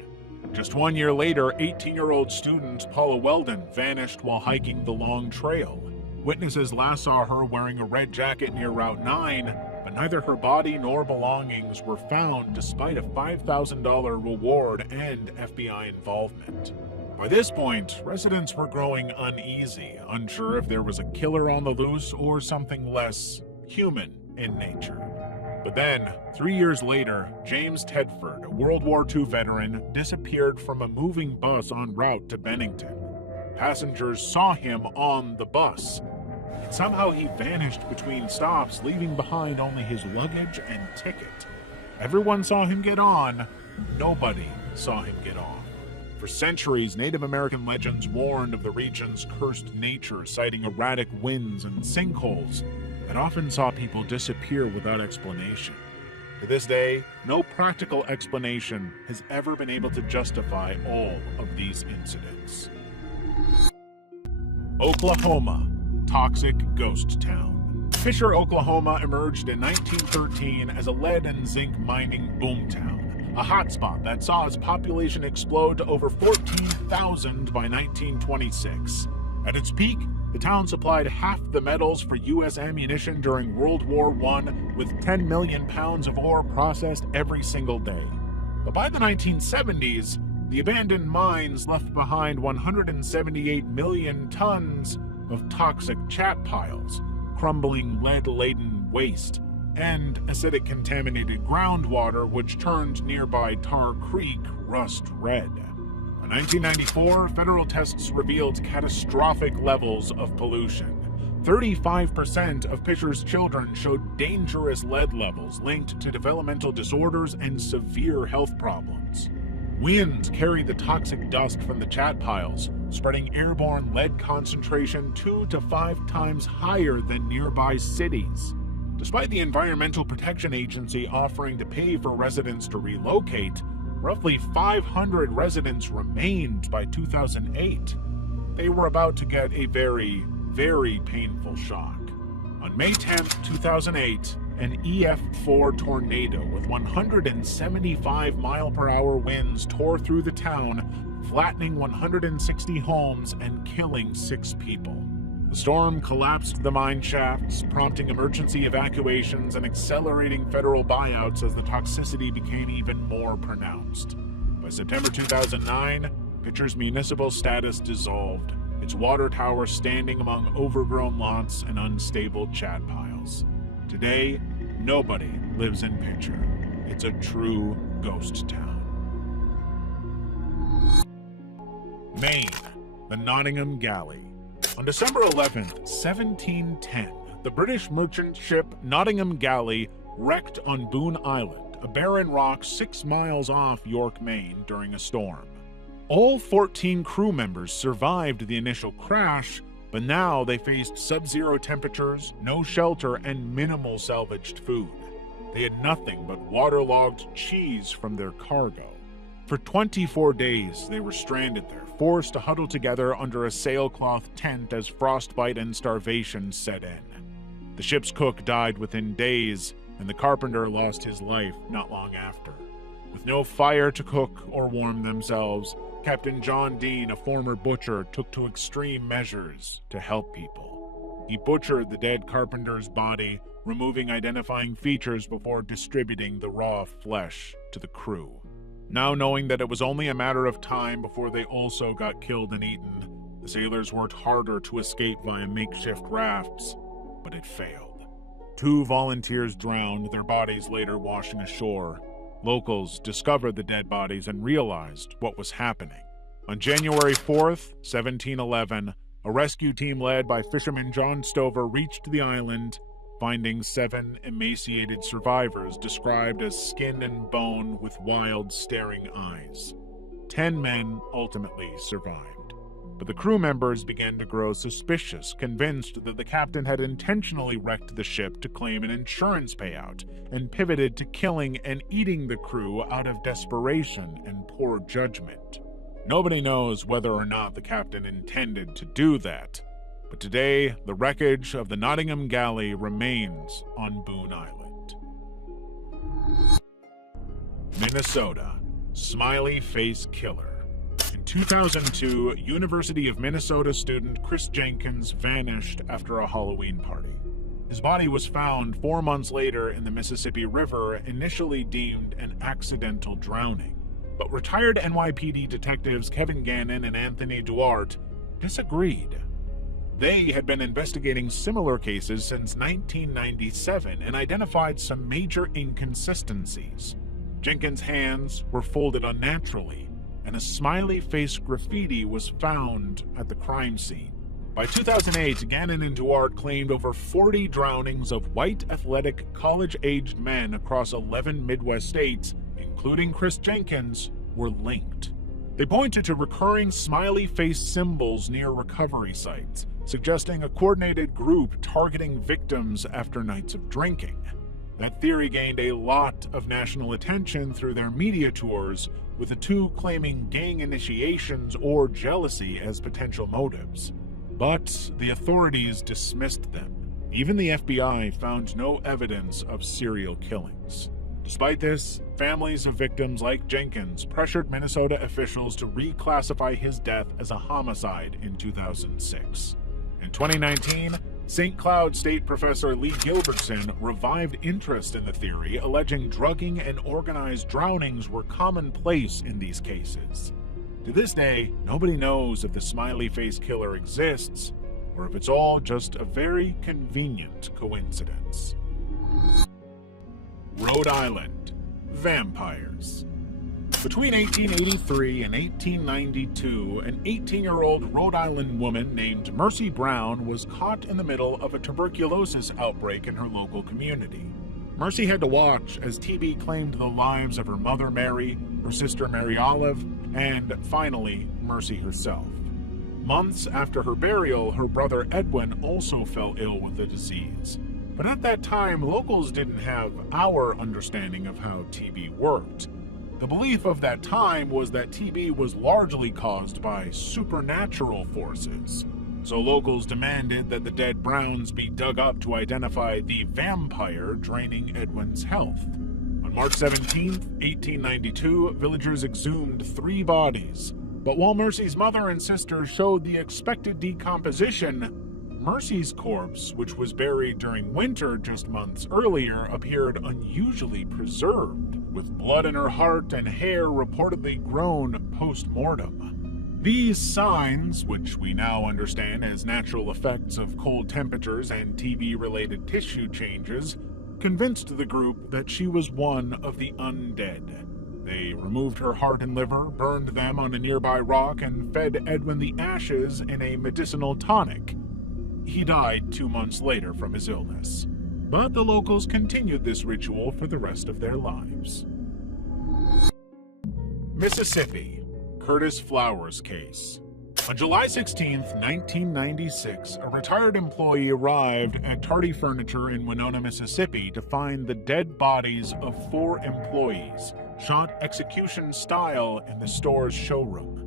Just 1 year later, 18-year-old student Paula Weldon vanished while hiking the Long Trail. Witnesses last saw her wearing a red jacket near Route 9, but neither her body nor belongings were found despite a $5,000 reward and FBI involvement. By this point, residents were growing uneasy, unsure if there was a killer on the loose or something less human in nature. But then, 3 years later, James Tedford, a World War II veteran, disappeared from a moving bus en route to Bennington. Passengers saw him on the bus. Somehow he vanished between stops, leaving behind only his luggage and ticket. Everyone saw him get on. Nobody saw him get off. For centuries, Native American legends warned of the region's cursed nature, citing erratic winds and sinkholes that often saw people disappear without explanation. To this day, no practical explanation has ever been able to justify all of these incidents. Oklahoma, toxic ghost town. Fisher, Oklahoma emerged in 1913 as a lead and zinc mining boomtown, a hotspot that saw its population explode to over 14,000 by 1926. At its peak, the town supplied half the metals for U.S. ammunition during World War I, with 10 million pounds of ore processed every single day. But by the 1970s, the abandoned mines left behind 178 million tons of toxic chat piles, crumbling lead-laden waste, and acidic contaminated groundwater which turned nearby Tar Creek rust red. In 1994, federal tests revealed catastrophic levels of pollution. 35% of Fisher's children showed dangerous lead levels linked to developmental disorders and severe health problems. Winds carried the toxic dust from the chat piles, spreading airborne lead concentration 2 to 5 times higher than nearby cities. Despite the Environmental Protection Agency offering to pay for residents to relocate, roughly 500 residents remained by 2008. They were about to get a very, very painful shock. On May 10, 2008, an EF4 tornado with 175 mile-per-hour winds tore through the town, flattening 160 homes and killing 6 people. The storm collapsed the mine shafts, prompting emergency evacuations and accelerating federal buyouts as the toxicity became even more pronounced. By September 2009, Fisher's municipal status dissolved, its water tower standing among overgrown lots and unstable chat piles. Today, nobody lives in Fisher. It's a true ghost town. Maine, the Nottingham Galley. On December 11, 1710, the British merchant ship Nottingham Galley wrecked on Boone Island, a barren rock 6 miles off York, Maine, during a storm. All 14 crew members survived the initial crash, but now they faced sub-zero temperatures, no shelter, and minimal salvaged food. They had nothing but waterlogged cheese from their cargo. For 24 days, they were stranded there, forced to huddle together under a sailcloth tent as frostbite and starvation set in. The ship's cook died within days, and the carpenter lost his life not long after. With no fire to cook or warm themselves, Captain John Dean, a former butcher, took to extreme measures to help people. He butchered the dead carpenter's body, removing identifying features before distributing the raw flesh to the crew. Now knowing that it was only a matter of time before they also got killed and eaten, the sailors worked harder to escape via makeshift rafts, but it failed. 2 volunteers drowned, their bodies later washing ashore. Locals discovered the dead bodies and realized what was happening. On January 4th, 1711, a rescue team led by fisherman John Stover reached the island, finding 7 emaciated survivors described as skin and bone with wild, staring eyes. 10 men ultimately survived, but the crew members began to grow suspicious, convinced that the captain had intentionally wrecked the ship to claim an insurance payout, and pivoted to killing and eating the crew out of desperation and poor judgment. Nobody knows whether or not the captain intended to do that, but today, the wreckage of the Nottingham Galley remains on Boone Island. Minnesota, smiley face killer. In 2002, University of Minnesota student Chris Jenkins vanished after a Halloween party. His body was found 4 months later in the Mississippi River, initially deemed an accidental drowning. But retired NYPD detectives Kevin Gannon and Anthony Duarte disagreed. They had been investigating similar cases since 1997 and identified some major inconsistencies. Jenkins' hands were folded unnaturally, and a smiley face graffiti was found at the crime scene. By 2008, Gannon and Duarte claimed over 40 drownings of white, athletic, college-aged men across 11 Midwest states, including Chris Jenkins, were linked. They pointed to recurring smiley face symbols near recovery sites, suggesting a coordinated group targeting victims after nights of drinking. That theory gained a lot of national attention through their media tours, with the two claiming gang initiations or jealousy as potential motives. But the authorities dismissed them. Even the FBI found no evidence of serial killings. Despite this, families of victims like Jenkins pressured Minnesota officials to reclassify his death as a homicide in 2006. In 2019, St. Cloud State professor Lee Gilbertson revived interest in the theory, alleging drugging and organized drownings were commonplace in these cases. To this day, nobody knows if the smiley face killer exists or if it's all just a very convenient coincidence. Rhode Island. Vampires. Between 1883 and 1892, an 18-year-old Rhode Island woman named Mercy Brown was caught in the middle of a tuberculosis outbreak in her local community. Mercy had to watch as TB claimed the lives of her mother Mary, her sister Mary Olive, and finally, Mercy herself. Months after her burial, her brother Edwin also fell ill with the disease. But at that time, locals didn't have our understanding of how TB worked. The belief of that time was that TB was largely caused by supernatural forces. So locals demanded that the dead Browns be dug up to identify the vampire draining Edwin's health. On March 17, 1892, villagers exhumed 3 bodies. But while Mercy's mother and sister showed the expected decomposition, Mercy's corpse, which was buried during winter just months earlier, appeared unusually preserved, with blood in her heart and hair reportedly grown post-mortem. These signs, which we now understand as natural effects of cold temperatures and TB-related tissue changes, convinced the group that she was one of the undead. They removed her heart and liver, burned them on a nearby rock, and fed Edwin the ashes in a medicinal tonic. He died 2 months later from his illness. But the locals continued this ritual for the rest of their lives. Mississippi. Curtis Flowers case. On July 16, 1996, a retired employee arrived at Tardy Furniture in Winona, Mississippi to find the dead bodies of 4 employees, shot execution style in the store's showroom.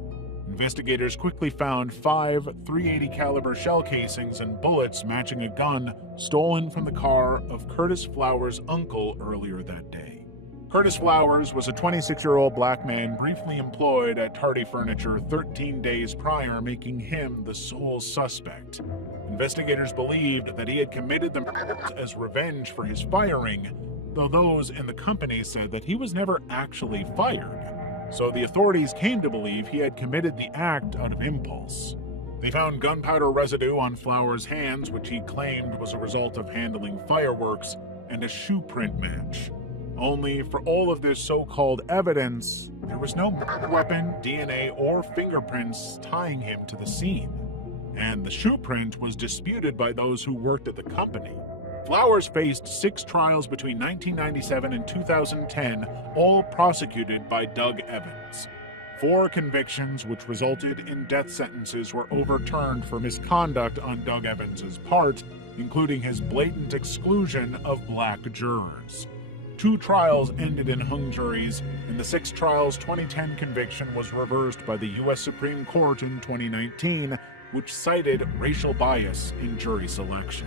Investigators quickly found 5 .380 caliber shell casings and bullets matching a gun stolen from the car of Curtis Flowers' uncle earlier that day. Curtis Flowers was a 26-year-old black man briefly employed at Tardy Furniture 13 days prior, making him the sole suspect. Investigators believed that he had committed the murders as revenge for his firing, though those in the company said that he was never actually fired. So the authorities came to believe he had committed the act out of impulse. They found gunpowder residue on Flowers' hands, which he claimed was a result of handling fireworks, and a shoe print match. Only for all of this so-called evidence, there was no weapon, DNA, or fingerprints tying him to the scene. And the shoe print was disputed by those who worked at the company. Flowers faced 6 trials between 1997 and 2010, all prosecuted by Doug Evans. 4 convictions, which resulted in death sentences, were overturned for misconduct on Doug Evans' part, including his blatant exclusion of black jurors. 2 trials ended in hung juries. In the 6 trials, 2010 conviction was reversed by the U.S. Supreme Court in 2019, which cited racial bias in jury selection.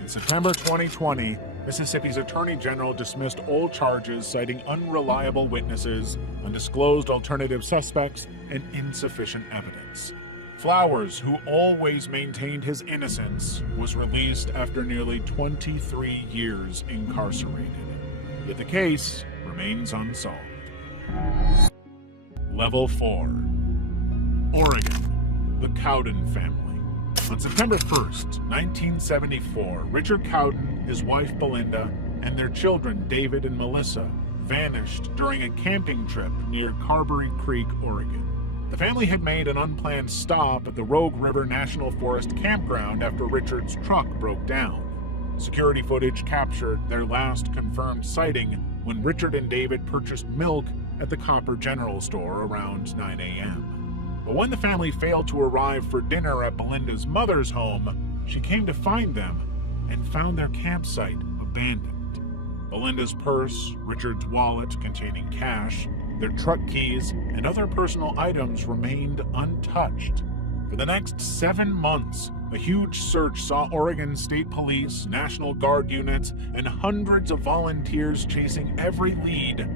In September 2020, Mississippi's Attorney General dismissed all charges, citing unreliable witnesses, undisclosed alternative suspects, and insufficient evidence. Flowers, who always maintained his innocence, was released after nearly 23 years incarcerated. Yet the case remains unsolved. Level 4. Oregon. The Cowden family. On September 1st, 1974, Richard Cowden, his wife Belinda, and their children David and Melissa vanished during a camping trip near Carberry Creek, Oregon. The family had made an unplanned stop at the Rogue River National Forest campground after Richard's truck broke down. Security footage captured their last confirmed sighting when Richard and David purchased milk at the Copper General Store around 9 a.m. But when the family failed to arrive for dinner at Belinda's mother's home, she came to find them and found their campsite abandoned. Belinda's purse, Richard's wallet containing cash, their truck keys, and other personal items remained untouched. For the next 7 months, a huge search saw Oregon State Police, National Guard units, and hundreds of volunteers chasing every lead,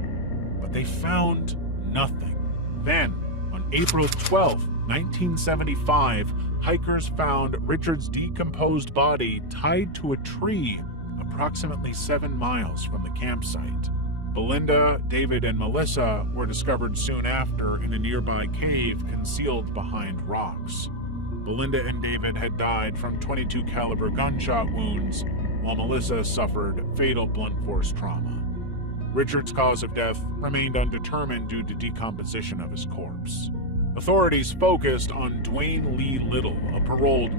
but they found nothing. Then, on April 12, 1975, hikers found Richard's decomposed body tied to a tree approximately 7 miles from the campsite. Belinda, David, and Melissa were discovered soon after in a nearby cave concealed behind rocks. Belinda and David had died from .22 caliber gunshot wounds, while Melissa suffered fatal blunt force trauma. Richard's cause of death remained undetermined due to decomposition of his corpse. Authorities focused on Dwayne Lee Little, a paroled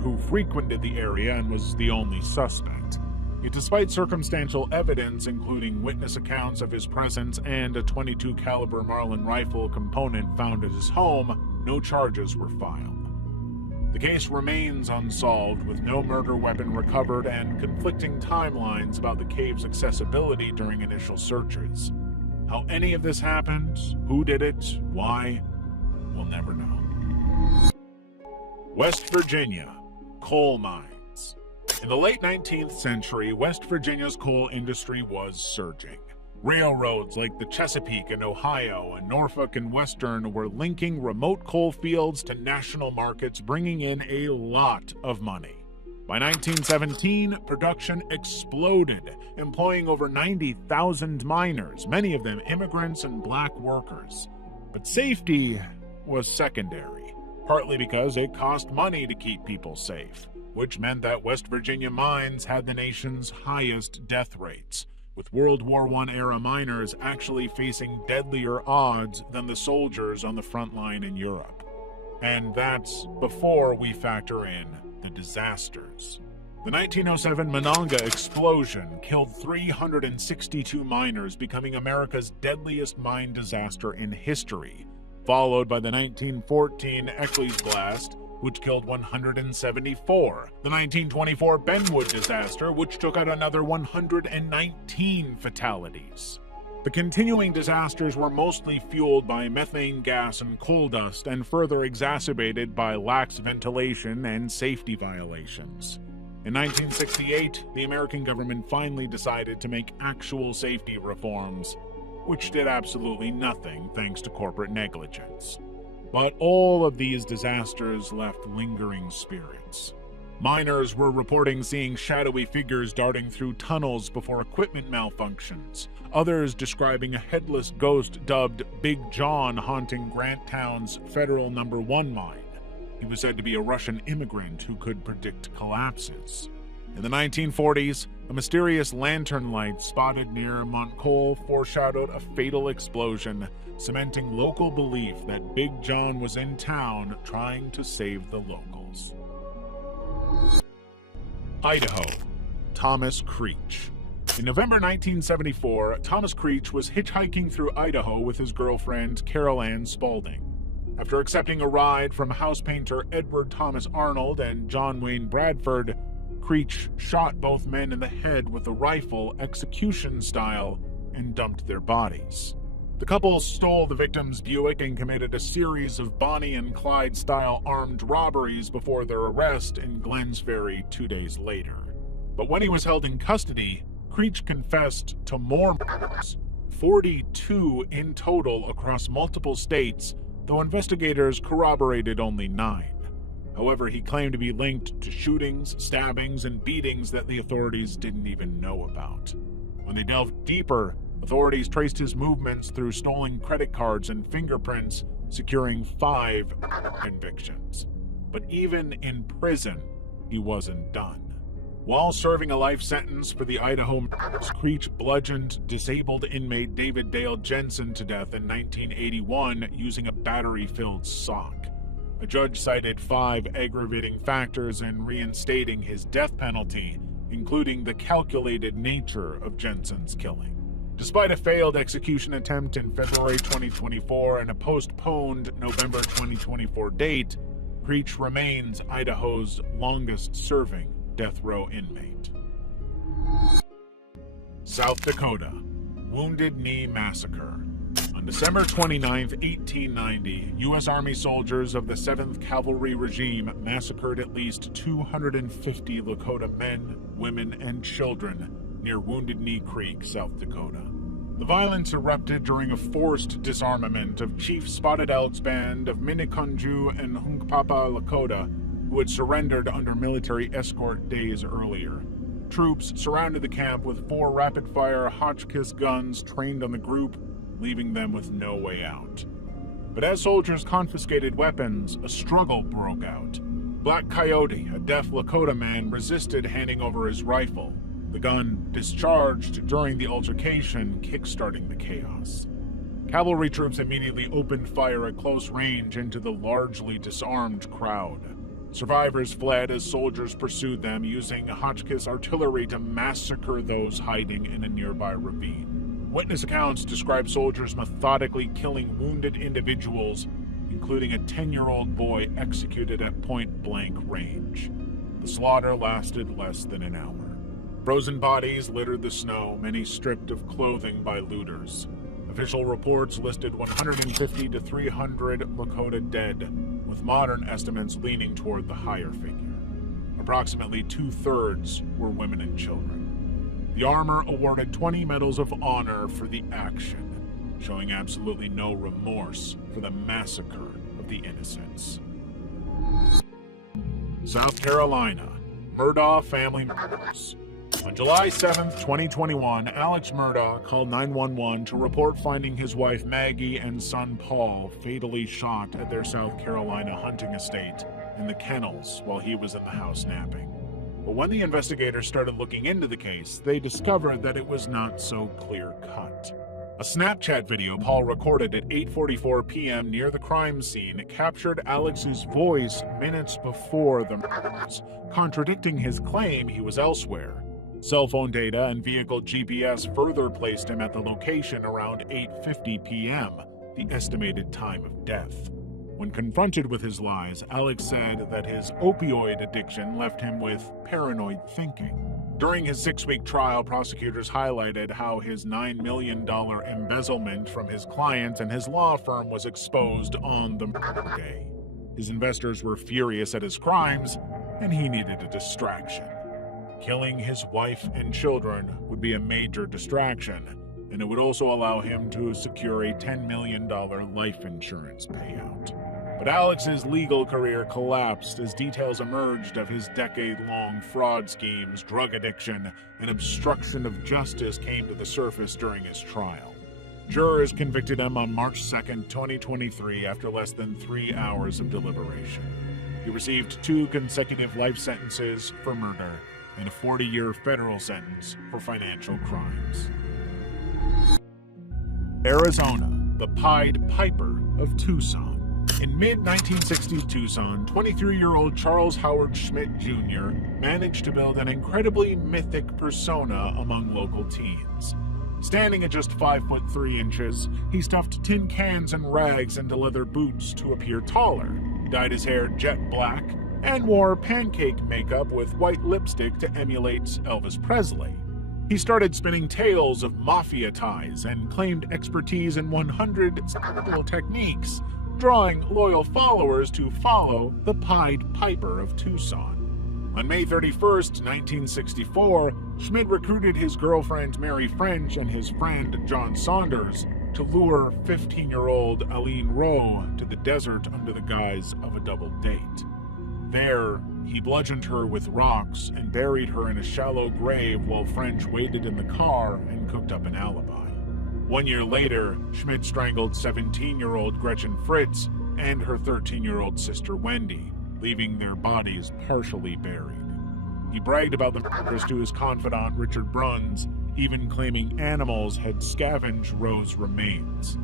who frequented the area and was the only suspect. Yet despite circumstantial evidence, including witness accounts of his presence and a .22 caliber Marlin rifle component found at his home, no charges were filed. The case remains unsolved, with no murder weapon recovered and conflicting timelines about the cave's accessibility during initial searches. How any of this happened, who did it, why, we'll never know. West Virginia, coal mines. In the late 19th century, West Virginia's coal industry was surging. Railroads like the Chesapeake in Ohio and Norfolk and Western were linking remote coal fields to national markets, bringing in a lot of money. By 1917, production exploded, employing over 90,000 miners, many of them immigrants and black workers. But safety was secondary, partly because it cost money to keep people safe, which meant that West Virginia mines had the nation's highest death rates, with World War I-era miners actually facing deadlier odds than the soldiers on the front line in Europe. And that's before we factor in the disasters. The 1907 Monongah explosion killed 362 miners, becoming America's deadliest mine disaster in history, followed by the 1914 Eccles blast, which killed 174. The 1924 Benwood disaster, which took out another 119 fatalities. The continuing disasters were mostly fueled by methane gas and coal dust, and further exacerbated by lax ventilation and safety violations. In 1968, the American government finally decided to make actual safety reforms, which did absolutely nothing thanks to corporate negligence. But all of these disasters left lingering spirits. Miners were reporting seeing shadowy figures darting through tunnels before equipment malfunctions, others describing a headless ghost dubbed Big John haunting Grant Town's Federal No. 1 mine. He was said to be a Russian immigrant who could predict collapses. In the 1940s, a mysterious lantern light spotted near Montcole foreshadowed a fatal explosion, cementing local belief that Big John was in town trying to save the locals. Idaho, Thomas Creech. In November 1974, Thomas Creech was hitchhiking through Idaho with his girlfriend, Carol Ann Spaulding. After accepting a ride from house painter Edward Thomas Arnold and John Wayne Bradford, Creech shot both men in the head with a rifle, execution style, and dumped their bodies. The couple stole the victim's Buick and committed a series of Bonnie and Clyde-style armed robberies before their arrest in Glens Ferry 2 days later. But when he was held in custody, Creech confessed to more murders, 42 in total across multiple states, though investigators corroborated only 9. However, he claimed to be linked to shootings, stabbings, and beatings that the authorities didn't even know about. When they delved deeper, authorities traced his movements through stolen credit cards and fingerprints, securing 5 convictions. But even in prison, he wasn't done. While serving a life sentence for the Idaho murders, Creech bludgeoned disabled inmate David Dale Jensen to death in 1981 using a battery-filled sock. A judge cited 5 aggravating factors in reinstating his death penalty, including the calculated nature of Jensen's killing. Despite a failed execution attempt in February 2024 and a postponed November 2024 date, Creech remains Idaho's longest-serving death row inmate. South Dakota, Wounded Knee Massacre. On December 29, 1890, U.S. Army soldiers of the 7th Cavalry Regime massacred at least 250 Lakota men, women, and children near Wounded Knee Creek, South Dakota. The violence erupted during a forced disarmament of Chief Spotted Elk's band of Miniconjou and Hunkpapa Lakota, who had surrendered under military escort days earlier. Troops surrounded the camp with 4 rapid-fire Hotchkiss guns trained on the group, leaving them with no way out. But as soldiers confiscated weapons, a struggle broke out. Black Coyote, a deaf Lakota man, resisted handing over his rifle. The gun discharged during the altercation, kickstarting the chaos. Cavalry troops immediately opened fire at close range into the largely disarmed crowd. Survivors fled as soldiers pursued them, using Hotchkiss artillery to massacre those hiding in a nearby ravine. Witness accounts describe soldiers methodically killing wounded individuals, including a 10-year-old boy executed at point-blank range. The slaughter lasted less than an hour. Frozen bodies littered the snow, many stripped of clothing by looters. Official reports listed 150 to 300 Lakota dead, with modern estimates leaning toward the higher figure. Approximately 2/3 were women and children. The armor awarded 20 medals of honor for the action, showing absolutely no remorse for the massacre of the innocents. South Carolina, Murdaugh family murders. On July 7, 2021, Alex Murdaugh called 911 to report finding his wife Maggie and son Paul fatally shot at their South Carolina hunting estate in the kennels while he was in the house napping. But when the investigators started looking into the case, they discovered that it was not so clear-cut. A Snapchat video Paul recorded at 8:44 p.m. near the crime scene captured Alex's voice minutes before the murders, contradicting his claim he was elsewhere. Cell phone data and vehicle GPS further placed him at the location around 8:50 p.m., the estimated time of death. When confronted with his lies, Alex said that his opioid addiction left him with paranoid thinking. During his 6-week trial, prosecutors highlighted how his $9 million embezzlement from his clients and his law firm was exposed on the murder day. His investors were furious at his crimes, and he needed a distraction. Killing his wife and children would be a major distraction, and it would also allow him to secure a $10 million life insurance payout. But Alex's legal career collapsed as details emerged of his decade-long fraud schemes, drug addiction, and obstruction of justice came to the surface during his trial. Jurors convicted him on March 2, 2023, after less than 3 hours of deliberation. He received 2 consecutive life sentences for murder and a 40-year federal sentence for financial crimes. Arizona, the Pied Piper of Tucson. In mid-1960s Tucson, 23-year-old Charles Howard Schmidt Jr. managed to build an incredibly mythic persona among local teens. Standing at just 5'3", he stuffed tin cans and rags into leather boots to appear taller, dyed his hair jet black, and wore pancake makeup with white lipstick to emulate Elvis Presley. He started spinning tales of mafia ties and claimed expertise in 100 spiritual techniques, drawing loyal followers to follow the Pied Piper of Tucson. On May 31, 1964, Schmidt recruited his girlfriend Mary French and his friend John Saunders to lure 15-year-old Aline Rowe to the desert under the guise of a double date. There, he bludgeoned her with rocks and buried her in a shallow grave while French waited in the car and cooked up an alibi. 1 year later, Schmidt strangled 17-year-old Gretchen Fritz and her 13-year-old sister Wendy, leaving their bodies partially buried. He bragged about the murders to his confidant Richard Bruns, even claiming animals had scavenged Rose's remains.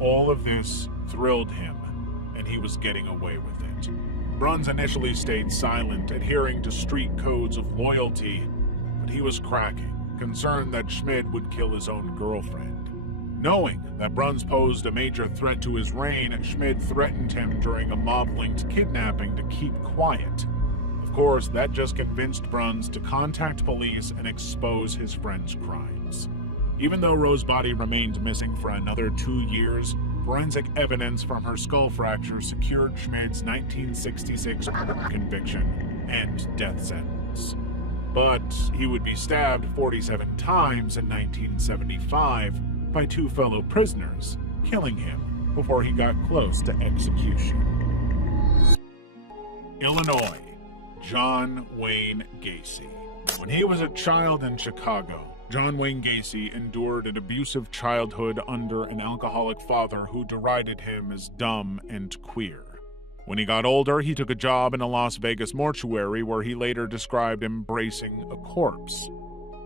All of this thrilled him, and he was getting away with it. Bruns initially stayed silent, adhering to street codes of loyalty, but he was cracking, concerned that Schmid would kill his own girlfriend. Knowing that Bruns posed a major threat to his reign, Schmid threatened him during a mob-linked kidnapping to keep quiet. Of course, that just convinced Bruns to contact police and expose his friend's crimes. Even though Rose's body remained missing for another 2 years, forensic evidence from her skull fracture secured Schmid's 1966 conviction and death sentence. But he would be stabbed 47 times in 1975 by 2 fellow prisoners, killing him before he got close to execution. Illinois, John Wayne Gacy. When he was a child in Chicago, John Wayne Gacy endured an abusive childhood under an alcoholic father who derided him as dumb and queer. When he got older, he took a job in a Las Vegas mortuary where he later described embracing a corpse.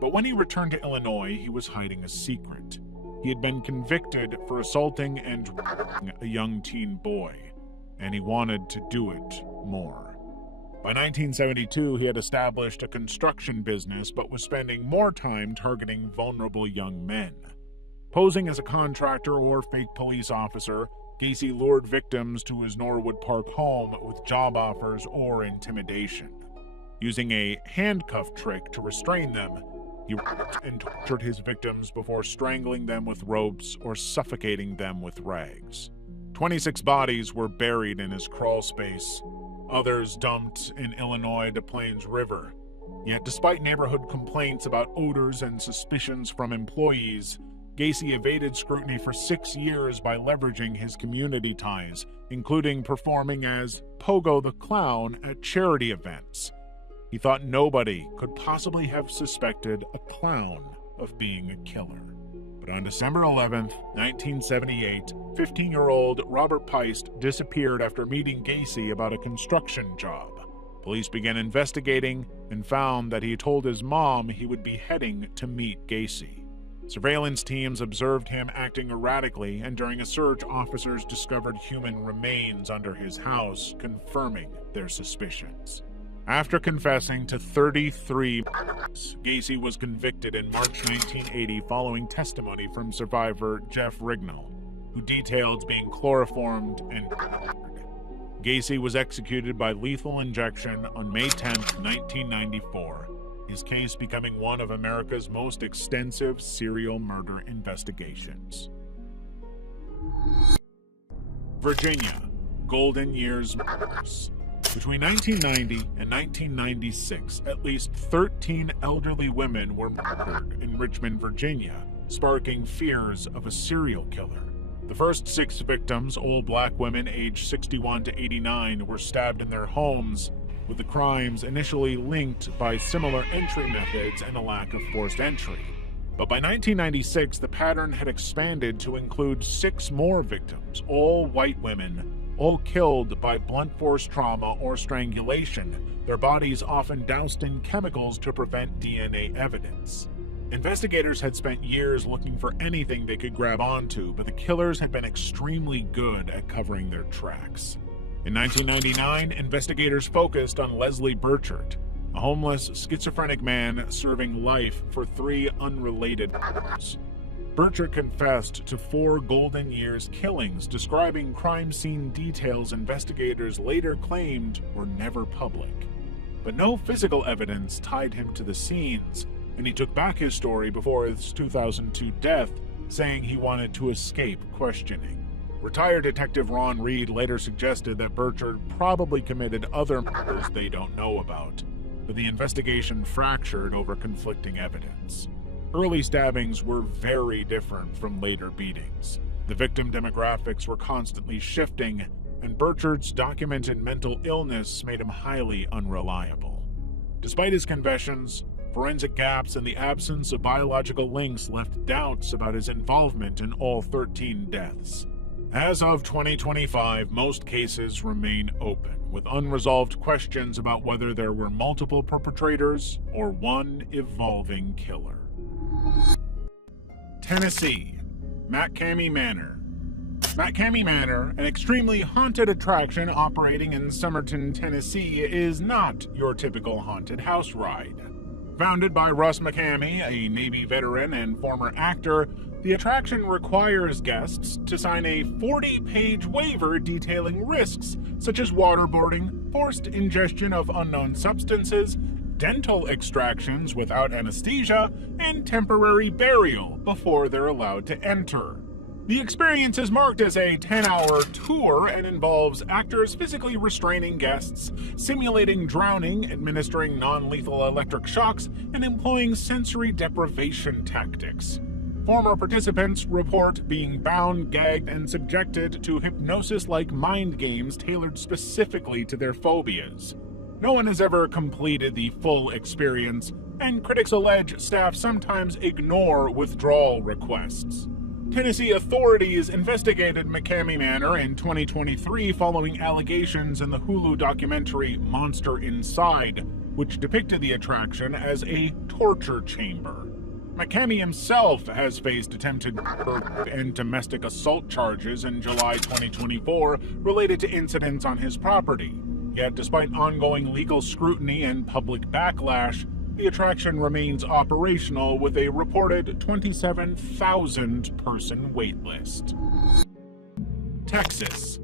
But when he returned to Illinois, he was hiding a secret. He had been convicted for assaulting and raping a young teen boy, and he wanted to do it more. By 1972, he had established a construction business but was spending more time targeting vulnerable young men. Posing as a contractor or fake police officer, Gacy lured victims to his Norwood Park home with job offers or intimidation. Using a handcuff trick to restrain them, he raped and tortured his victims before strangling them with ropes or suffocating them with rags. 26 bodies were buried in his crawl space, others dumped in Illinois Des Plaines River. Yet despite neighborhood complaints about odors and suspicions from employees, Gacy evaded scrutiny for 6 years by leveraging his community ties, including performing as Pogo the Clown at charity events. He thought nobody could possibly have suspected a clown of being a killer. But on December 11, 1978, 15-year-old Robert Peist disappeared after meeting Gacy about a construction job. Police began investigating and found that he told his mom he would be heading to meet Gacy. Surveillance teams observed him acting erratically, and during a search, officers discovered human remains under his house, confirming their suspicions. After confessing to 33 murders, Gacy was convicted in March 1980 following testimony from survivor Jeff Rignall, who detailed being chloroformed and murdered. Gacy was executed by lethal injection on May 10, 1994, his case becoming one of America's most extensive serial murder investigations. Virginia, Golden Years Murders. Between 1990 and 1996, at least 13 elderly women were murdered in Richmond, Virginia, sparking fears of a serial killer. The first 6 victims, all black women aged 61 to 89, were stabbed in their homes, with the crimes initially linked by similar entry methods and a lack of forced entry. But by 1996, the pattern had expanded to include 6 more victims, all white women, all killed by blunt force trauma or strangulation, their bodies often doused in chemicals to prevent DNA evidence. Investigators had spent years looking for anything they could grab onto, but the killers had been extremely good at covering their tracks. In 1999, investigators focused on Leslie Burchard, a homeless, schizophrenic man serving life for 3 unrelated murders. Burchard confessed to 4 Golden Years killings, describing crime scene details investigators later claimed were never public. But no physical evidence tied him to the scenes, and he took back his story before his 2002 death, saying he wanted to escape questioning. Retired Detective Ron Reed later suggested that Burchard probably committed other murders they don't know about, but the investigation fractured over conflicting evidence. Early stabbings were very different from later beatings. The victim demographics were constantly shifting, and Burchard's documented mental illness made him highly unreliable. Despite his confessions, forensic gaps and the absence of biological links left doubts about his involvement in all 13 deaths. As of 2025, most cases remain open. with unresolved questions about whether there were multiple perpetrators or one evolving killer. Tennessee, McCamey Manor. McCamey Manor, an extremely haunted attraction operating in Somerton, Tennessee, is not your typical haunted house ride. Founded by Russ McCamey, a Navy veteran and former actor, the attraction requires guests to sign a 40-page waiver detailing risks such as waterboarding, forced ingestion of unknown substances, dental extractions without anesthesia, and temporary burial before they're allowed to enter. The experience is marked as a 10-hour tour and involves actors physically restraining guests, simulating drowning, administering non-lethal electric shocks, and employing sensory deprivation tactics. Former participants report being bound, gagged, and subjected to hypnosis-like mind games tailored specifically to their phobias. No one has ever completed the full experience, and critics allege staff sometimes ignore withdrawal requests. Tennessee authorities investigated McCamey Manor in 2023 following allegations in the Hulu documentary Monster Inside, which depicted the attraction as a torture chamber. McCamey himself has faced attempted murder and domestic assault charges in July 2024 related to incidents on his property. Yet, despite ongoing legal scrutiny and public backlash, the attraction remains operational with a reported 27,000-person waitlist. Texas,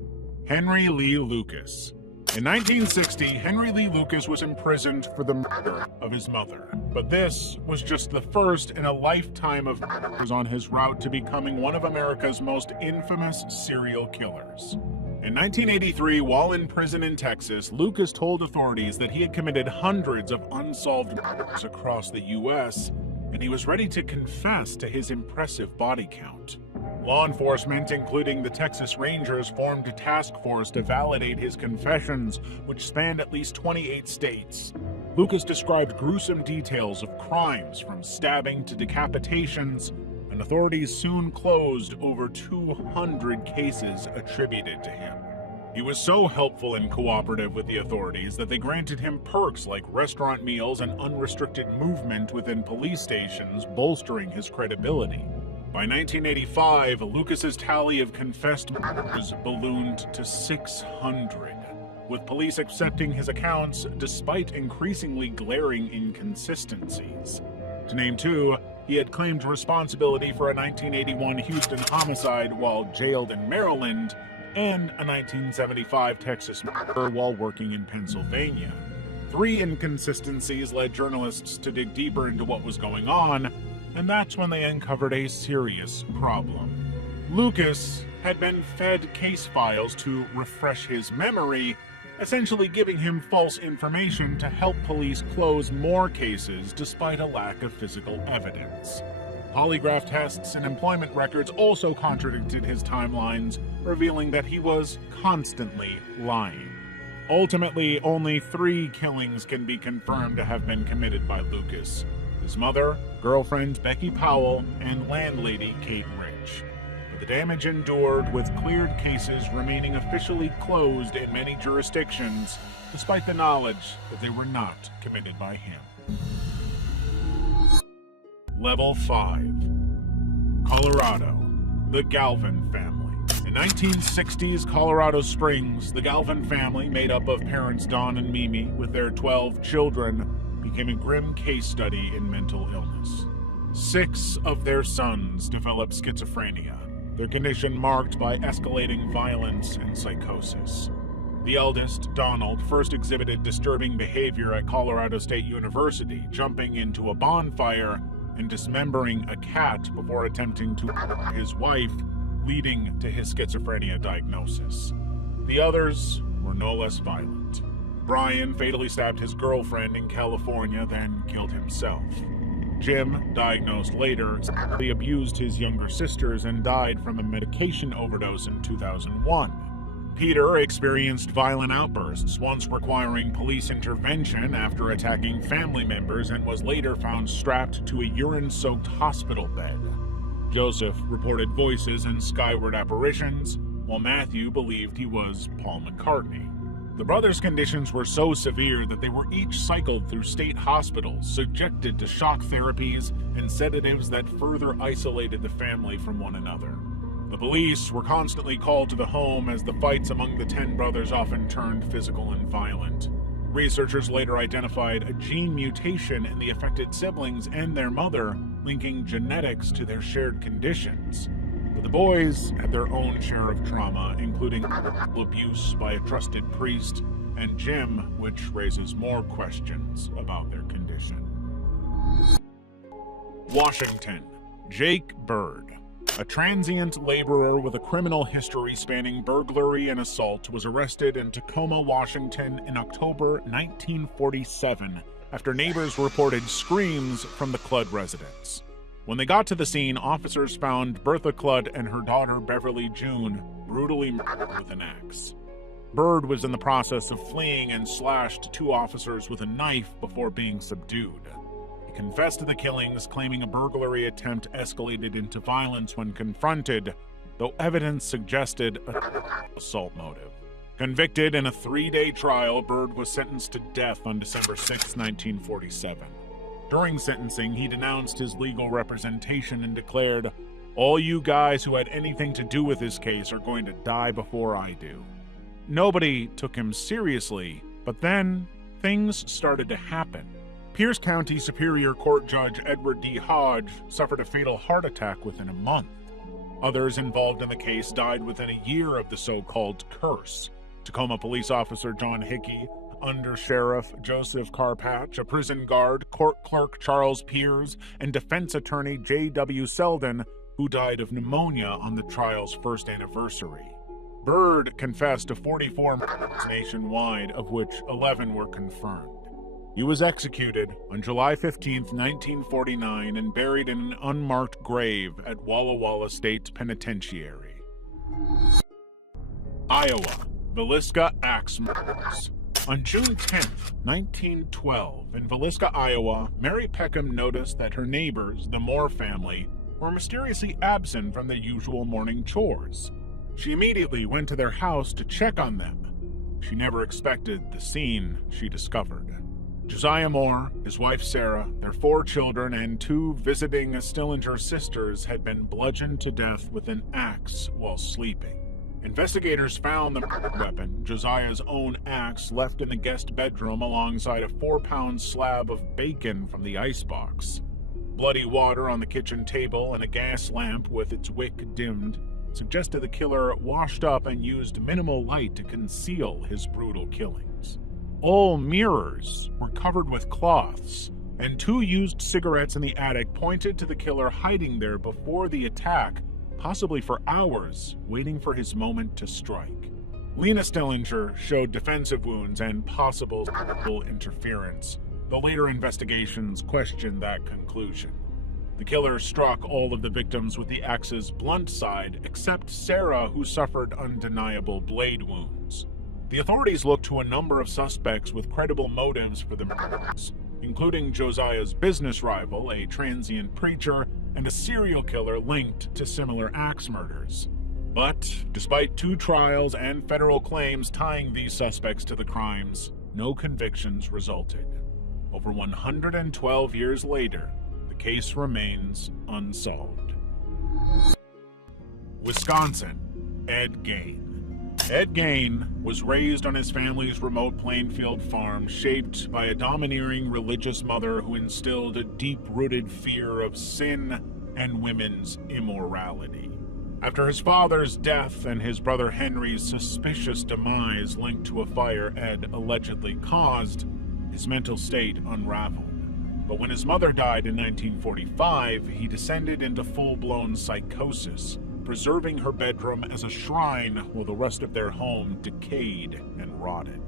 Henry Lee Lucas. In 1960, Henry Lee Lucas was imprisoned for the murder of his mother. But this was just the first in a lifetime of murders on his route to becoming one of America's most infamous serial killers. In 1983, while in prison in Texas, Lucas told authorities that he had committed hundreds of unsolved murders across the U.S., and he was ready to confess to his impressive body count. Law enforcement, including the Texas Rangers, formed a task force to validate his confessions, which spanned at least 28 states. Lucas described gruesome details of crimes from stabbing to decapitations, and authorities soon closed over 200 cases attributed to him. He was so helpful and cooperative with the authorities that they granted him perks like restaurant meals and unrestricted movement within police stations, bolstering his credibility. By 1985, Lucas's tally of confessed murders ballooned to 600, with police accepting his accounts despite increasingly glaring inconsistencies. To name two, he had claimed responsibility for a 1981 Houston homicide while jailed in Maryland, and a 1975 Texas murder while working in Pennsylvania. 3 inconsistencies led journalists to dig deeper into what was going on, and that's when they uncovered a serious problem. Lucas had been fed case files to refresh his memory, essentially giving him false information to help police close more cases despite a lack of physical evidence. Polygraph tests and employment records also contradicted his timelines, revealing that he was constantly lying. Ultimately, only 3 killings can be confirmed to have been committed by Lucas: his mother, girlfriend Becky Powell, and landlady Kate Rich. But the damage endured, with cleared cases remaining officially closed in many jurisdictions, despite the knowledge that they were not committed by him. Level 5. Colorado, the Galvin family. In 1960s Colorado Springs, the Galvin family, made up of parents Don and Mimi with their 12 children, became a grim case study in mental illness. 6 of their sons developed schizophrenia, their condition marked by escalating violence and psychosis. The eldest, Donald, first exhibited disturbing behavior at Colorado State University, jumping into a bonfire and dismembering a cat before attempting to murder his wife, leading to his schizophrenia diagnosis. The others were no less violent. Brian fatally stabbed his girlfriend in California, then killed himself. Jim, diagnosed later, sexually abused his younger sisters and died from a medication overdose in 2001. Peter experienced violent outbursts, once requiring police intervention after attacking family members, and was later found strapped to a urine-soaked hospital bed. Joseph reported voices and skyward apparitions, while Matthew believed he was Paul McCartney. The brothers' conditions were so severe that they were each cycled through state hospitals, subjected to shock therapies and sedatives that further isolated the family from one another. The police were constantly called to the home as the fights among the 10 brothers often turned physical and violent. Researchers later identified a gene mutation in the affected siblings and their mother, linking genetics to their shared conditions. But the boys had their own share of trauma, including abuse by a trusted priest, and Jim, which raises more questions about their condition. Washington. Jake Bird. A transient laborer with a criminal history spanning burglary and assault was arrested in Tacoma, Washington in October 1947 after neighbors reported screams from the Cludd residence. When they got to the scene, officers found Bertha Cludd and her daughter Beverly June brutally murdered with an axe. Bird was in the process of fleeing and slashed 2 officers with a knife before being subdued. He confessed to the killings, claiming a burglary attempt escalated into violence when confronted, though evidence suggested an assault motive. Convicted in a 3-day trial, Bird was sentenced to death on December 6, 1947. During sentencing, he denounced his legal representation and declared, "All you guys who had anything to do with this case are going to die before I do." Nobody took him seriously, but then things started to happen. Pierce County Superior Court Judge Edward D. Hodge suffered a fatal heart attack within a month. Others involved in the case died within a year of the so-called curse. Tacoma police officer John Hickey, Under Sheriff Joseph Carpatch, a prison guard, court clerk Charles Piers, and defense attorney J.W. Selden, who died of pneumonia on the trial's first anniversary. Bird confessed to 44 murders nationwide, of which 11 were confirmed. He was executed on July 15, 1949, and buried in an unmarked grave at Walla Walla State Penitentiary. Iowa. Villisca Axe Murders. On June 10, 1912, in Villisca, Iowa, Mary Peckham noticed that her neighbors, the Moore family, were mysteriously absent from their usual morning chores. She immediately went to their house to check on them. She never expected the scene she discovered. Josiah Moore, his wife Sarah, their 4 children, and 2 visiting Stillinger sisters had been bludgeoned to death with an axe while sleeping. Investigators found the murder weapon, Josiah's own axe, left in the guest bedroom alongside a 4-pound slab of bacon from the icebox. Bloody water on the kitchen table and a gas lamp with its wick dimmed suggested the killer washed up and used minimal light to conceal his brutal killings. All mirrors were covered with cloths, and 2 used cigarettes in the attic pointed to the killer hiding there before the attack, possibly for hours, waiting for his moment to strike. Lena Stillinger showed defensive wounds and possible sexual interference, though later investigations questioned that conclusion. The killer struck all of the victims with the axe's blunt side, except Sarah, who suffered undeniable blade wounds. The authorities looked to a number of suspects with credible motives for the murders, including Josiah's business rival, a transient preacher, and a serial killer linked to similar axe murders. But, despite 2 trials and federal claims tying these suspects to the crimes, no convictions resulted. Over 112 years later, the case remains unsolved. Wisconsin. Ed Gain. Ed Gain was raised on his family's remote Plainfield farm, shaped by a domineering religious mother who instilled a deep-rooted fear of sin and women's immorality. After his father's death and his brother Henry's suspicious demise linked to a fire Ed allegedly caused, his mental state unraveled. But when his mother died in 1945, he descended into full-blown psychosis, preserving her bedroom as a shrine while the rest of their home decayed and rotted.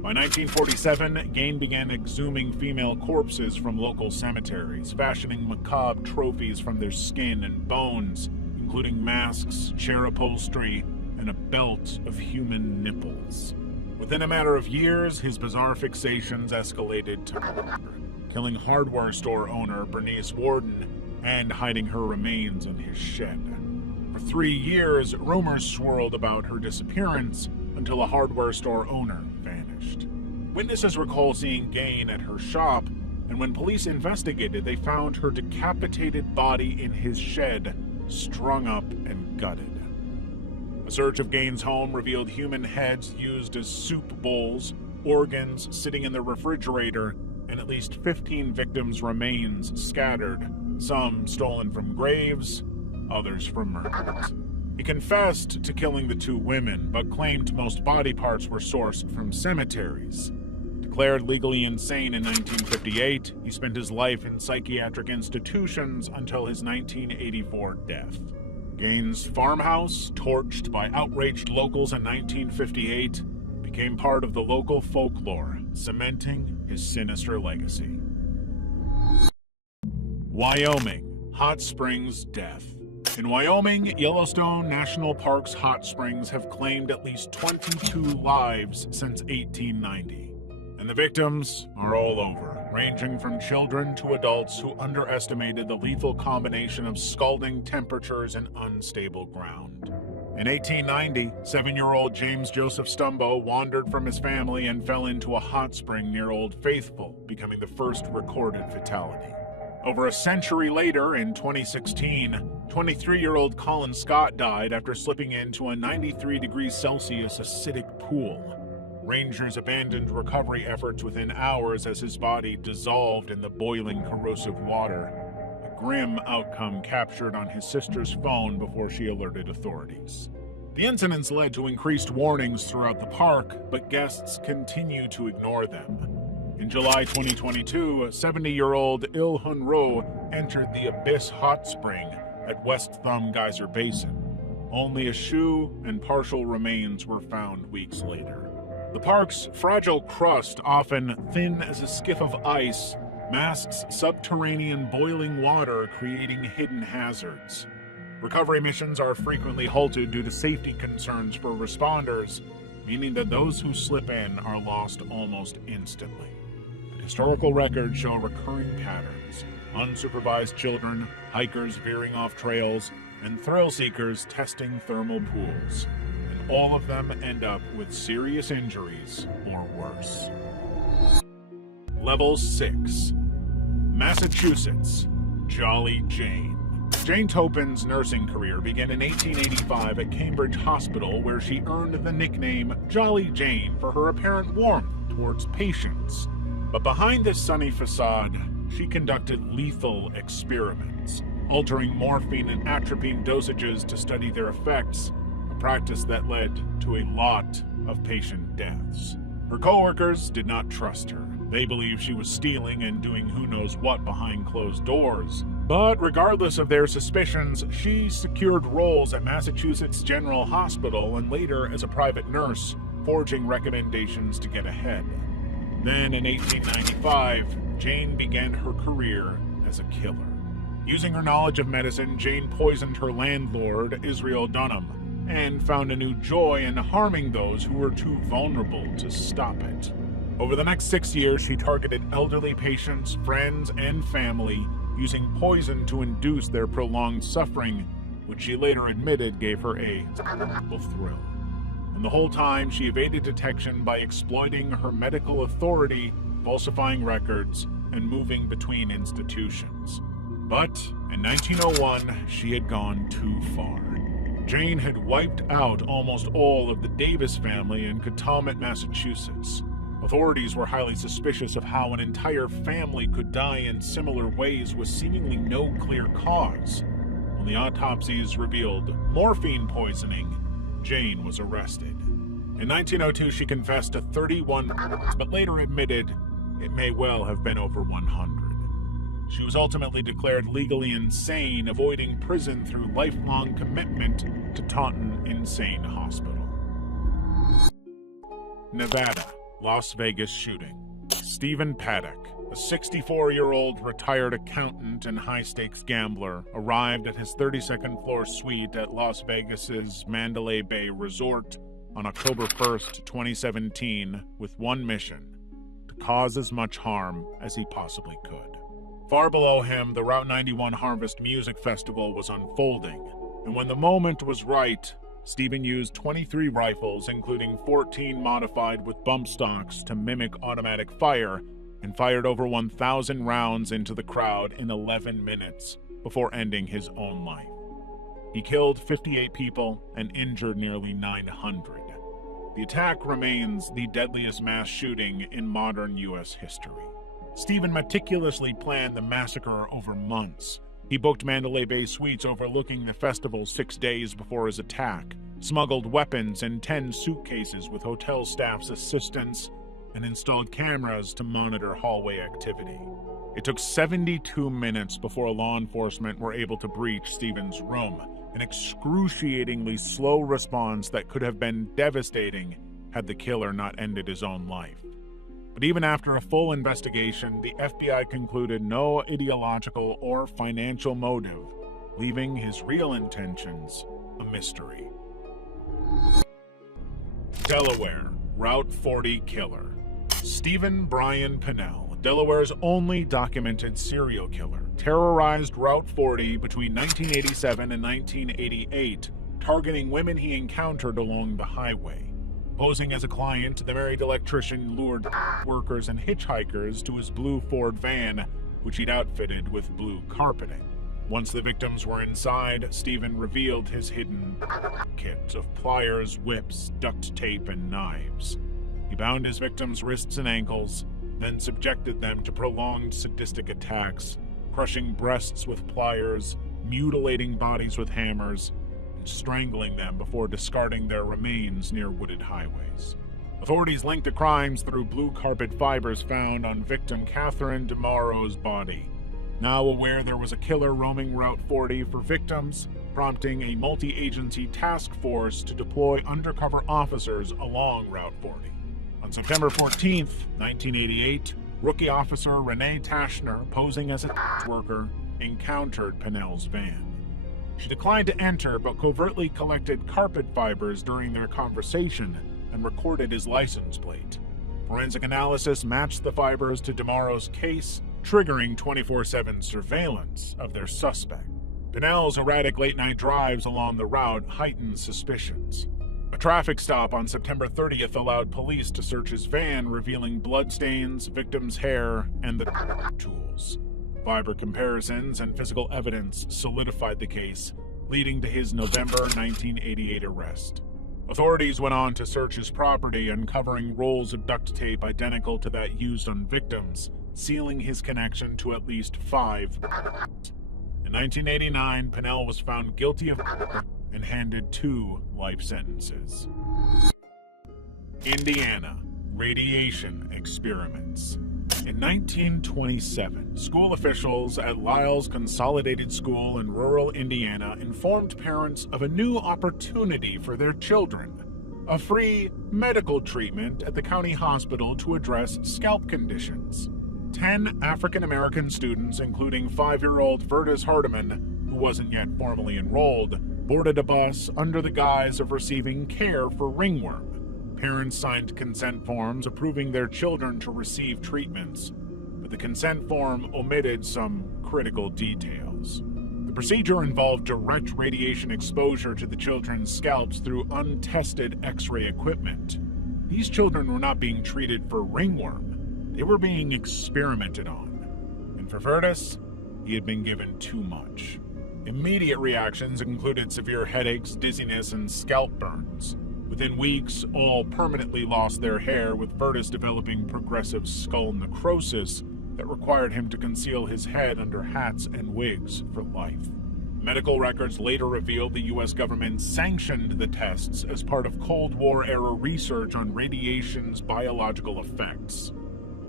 By 1947, Gain began exhuming female corpses from local cemeteries, fashioning macabre trophies from their skin and bones, including masks, chair upholstery, and a belt of human nipples. Within a matter of years, his bizarre fixations escalated to murder, killing hardware store owner Bernice Warden and hiding her remains in his shed. For 3 years, rumors swirled about her disappearance, until a hardware store owner vanished. Witnesses recall seeing Gain at her shop, and when police investigated, they found her decapitated body in his shed, strung up and gutted. A search of Gain's home revealed human heads used as soup bowls, organs sitting in the refrigerator, and at least 15 victims' remains scattered, some stolen from graves, others from murders. He confessed to killing the two women, but claimed most body parts were sourced from cemeteries. Declared legally insane in 1958, he spent his life in psychiatric institutions until his 1984 death. Gain's farmhouse, torched by outraged locals in 1958, became part of the local folklore, cementing his sinister legacy. Wyoming, Hot Springs death. In Wyoming, Yellowstone National Park's hot springs have claimed at least 22 lives since 1890. And the victims are all over, ranging from children to adults who underestimated the lethal combination of scalding temperatures and unstable ground. In 1890, 7-year-old James Joseph Stumbo wandered from his family and fell into a hot spring near Old Faithful, becoming the first recorded fatality. Over a century later, in 2016, 23-year-old Colin Scott died after slipping into a 93 degrees Celsius acidic pool. Rangers abandoned recovery efforts within hours as his body dissolved in the boiling corrosive water. A grim outcome captured on his sister's phone before she alerted authorities. The incidents led to increased warnings throughout the park, but guests continue to ignore them. In July 2022, 70-year-old Il Hun Ro entered the Abyss Hot Spring at West Thumb Geyser Basin. Only a shoe and partial remains were found weeks later. The park's fragile crust, often thin as a skiff of ice, masks subterranean boiling water, creating hidden hazards. Recovery missions are frequently halted due to safety concerns for responders, meaning that those who slip in are lost almost instantly. Historical records show recurring patterns: unsupervised children, hikers veering off trails, and thrill seekers testing thermal pools. And all of them end up with serious injuries or worse. Level 6. Massachusetts, Jolly Jane. Jane Topin's nursing career began in 1885 at Cambridge Hospital, where she earned the nickname Jolly Jane for her apparent warmth towards patients. But behind this sunny facade, she conducted lethal experiments, altering morphine and atropine dosages to study their effects, a practice that led to a lot of patient deaths. Her coworkers did not trust her. They believed she was stealing and doing who knows what behind closed doors. But regardless of their suspicions, she secured roles at Massachusetts General Hospital and later as a private nurse, forging recommendations to get ahead. Then in 1895, Jane began her career as a killer. Using her knowledge of medicine, Jane poisoned her landlord, Israel Dunham, and found a new joy in harming those who were too vulnerable to stop it. Over the next 6 years, she targeted elderly patients, friends, and family, using poison to induce their prolonged suffering, which she later admitted gave her a thrill. And the whole time, she evaded detection by exploiting her medical authority, falsifying records, and moving between institutions. But in 1901, she had gone too far. Jane had wiped out almost all of the Davis family in Catawba, Massachusetts. Authorities were highly suspicious of how an entire family could die in similar ways with seemingly no clear cause. When the autopsies revealed morphine poisoning, Jane was arrested. In 1902, she confessed to 31 murders, but later admitted it may well have been over 100. She was ultimately declared legally insane, avoiding prison through lifelong commitment to Taunton Insane Hospital. Nevada, Las Vegas shooting. Stephen Paddock, a 64-year-old retired accountant and high-stakes gambler, arrived at his 32nd floor suite at Las Vegas's Mandalay Bay Resort on October 1st, 2017, with one mission: to cause as much harm as he possibly could. Far below him, the Route 91 Harvest Music Festival was unfolding, and when the moment was right, Stephen used 23 rifles, including 14 modified with bump stocks to mimic automatic fire, and fired over 1,000 rounds into the crowd in 11 minutes before ending his own life. He killed 58 people and injured nearly 900. The attack remains the deadliest mass shooting in modern U.S. history. Stephen meticulously planned the massacre over months. He booked Mandalay Bay suites overlooking the festival 6 days before his attack, smuggled weapons in 10 suitcases with hotel staff's assistance, and installed cameras to monitor hallway activity. It took 72 minutes before law enforcement were able to breach Stephen's room, an excruciatingly slow response that could have been devastating had the killer not ended his own life. But even after a full investigation, the FBI concluded no ideological or financial motive, leaving his real intentions a mystery. Delaware, Route 40 killer. Stephen Brian Pennell, Delaware's only documented serial killer, terrorized Route 40 between 1987 and 1988, targeting women he encountered along the highway. Posing as a client, the married electrician lured workers and hitchhikers to his blue Ford van, which he'd outfitted with blue carpeting. Once the victims were inside, Stephen revealed his hidden kit of pliers, whips, duct tape, and knives. He bound his victims' wrists and ankles, then subjected them to prolonged sadistic attacks, crushing breasts with pliers, mutilating bodies with hammers, strangling them before discarding their remains near wooded highways. Authorities linked the crimes through blue carpet fibers found on victim Catherine DeMauro's body. Now aware there was a killer roaming Route 40 for victims, prompting a multi-agency task force to deploy undercover officers along Route 40. On September 14, 1988, rookie officer Renee Tashner, posing as a worker, encountered Pennell's van. She declined to enter, but covertly collected carpet fibers during their conversation and recorded his license plate. Forensic analysis matched the fibers to DeMauro's case, triggering 24/7 surveillance of their suspect. Pennell's erratic late-night drives along the route heightened suspicions. A traffic stop on September 30th allowed police to search his van, revealing bloodstains, victims' hair, and the tools. Fiber comparisons and physical evidence solidified the case, leading to his November 1988 arrest. Authorities went on to search his property, uncovering rolls of duct tape identical to that used on victims, sealing his connection to at least 5. In 1989, Pennell was found guilty of and handed 2 life sentences. Indiana, radiation experiments. In 1927, school officials at Lyle's Consolidated School in rural Indiana informed parents of a new opportunity for their children: a free medical treatment at the county hospital to address scalp conditions. 10 African-American students, including 5-year-old Vertus Hardiman, who wasn't yet formally enrolled, boarded a bus under the guise of receiving care for ringworm. Parents signed consent forms approving their children to receive treatments, but the consent form omitted some critical details. The procedure involved direct radiation exposure to the children's scalps through untested X-ray equipment. These children were not being treated for ringworm. They were being experimented on. And for Vertus, he had been given too much. Immediate reactions included severe headaches, dizziness, and scalp burns. Within weeks, all permanently lost their hair, with Vertus developing progressive skull necrosis that required him to conceal his head under hats and wigs for life. Medical records later revealed the U.S. government sanctioned the tests as part of Cold War-era research on radiation's biological effects.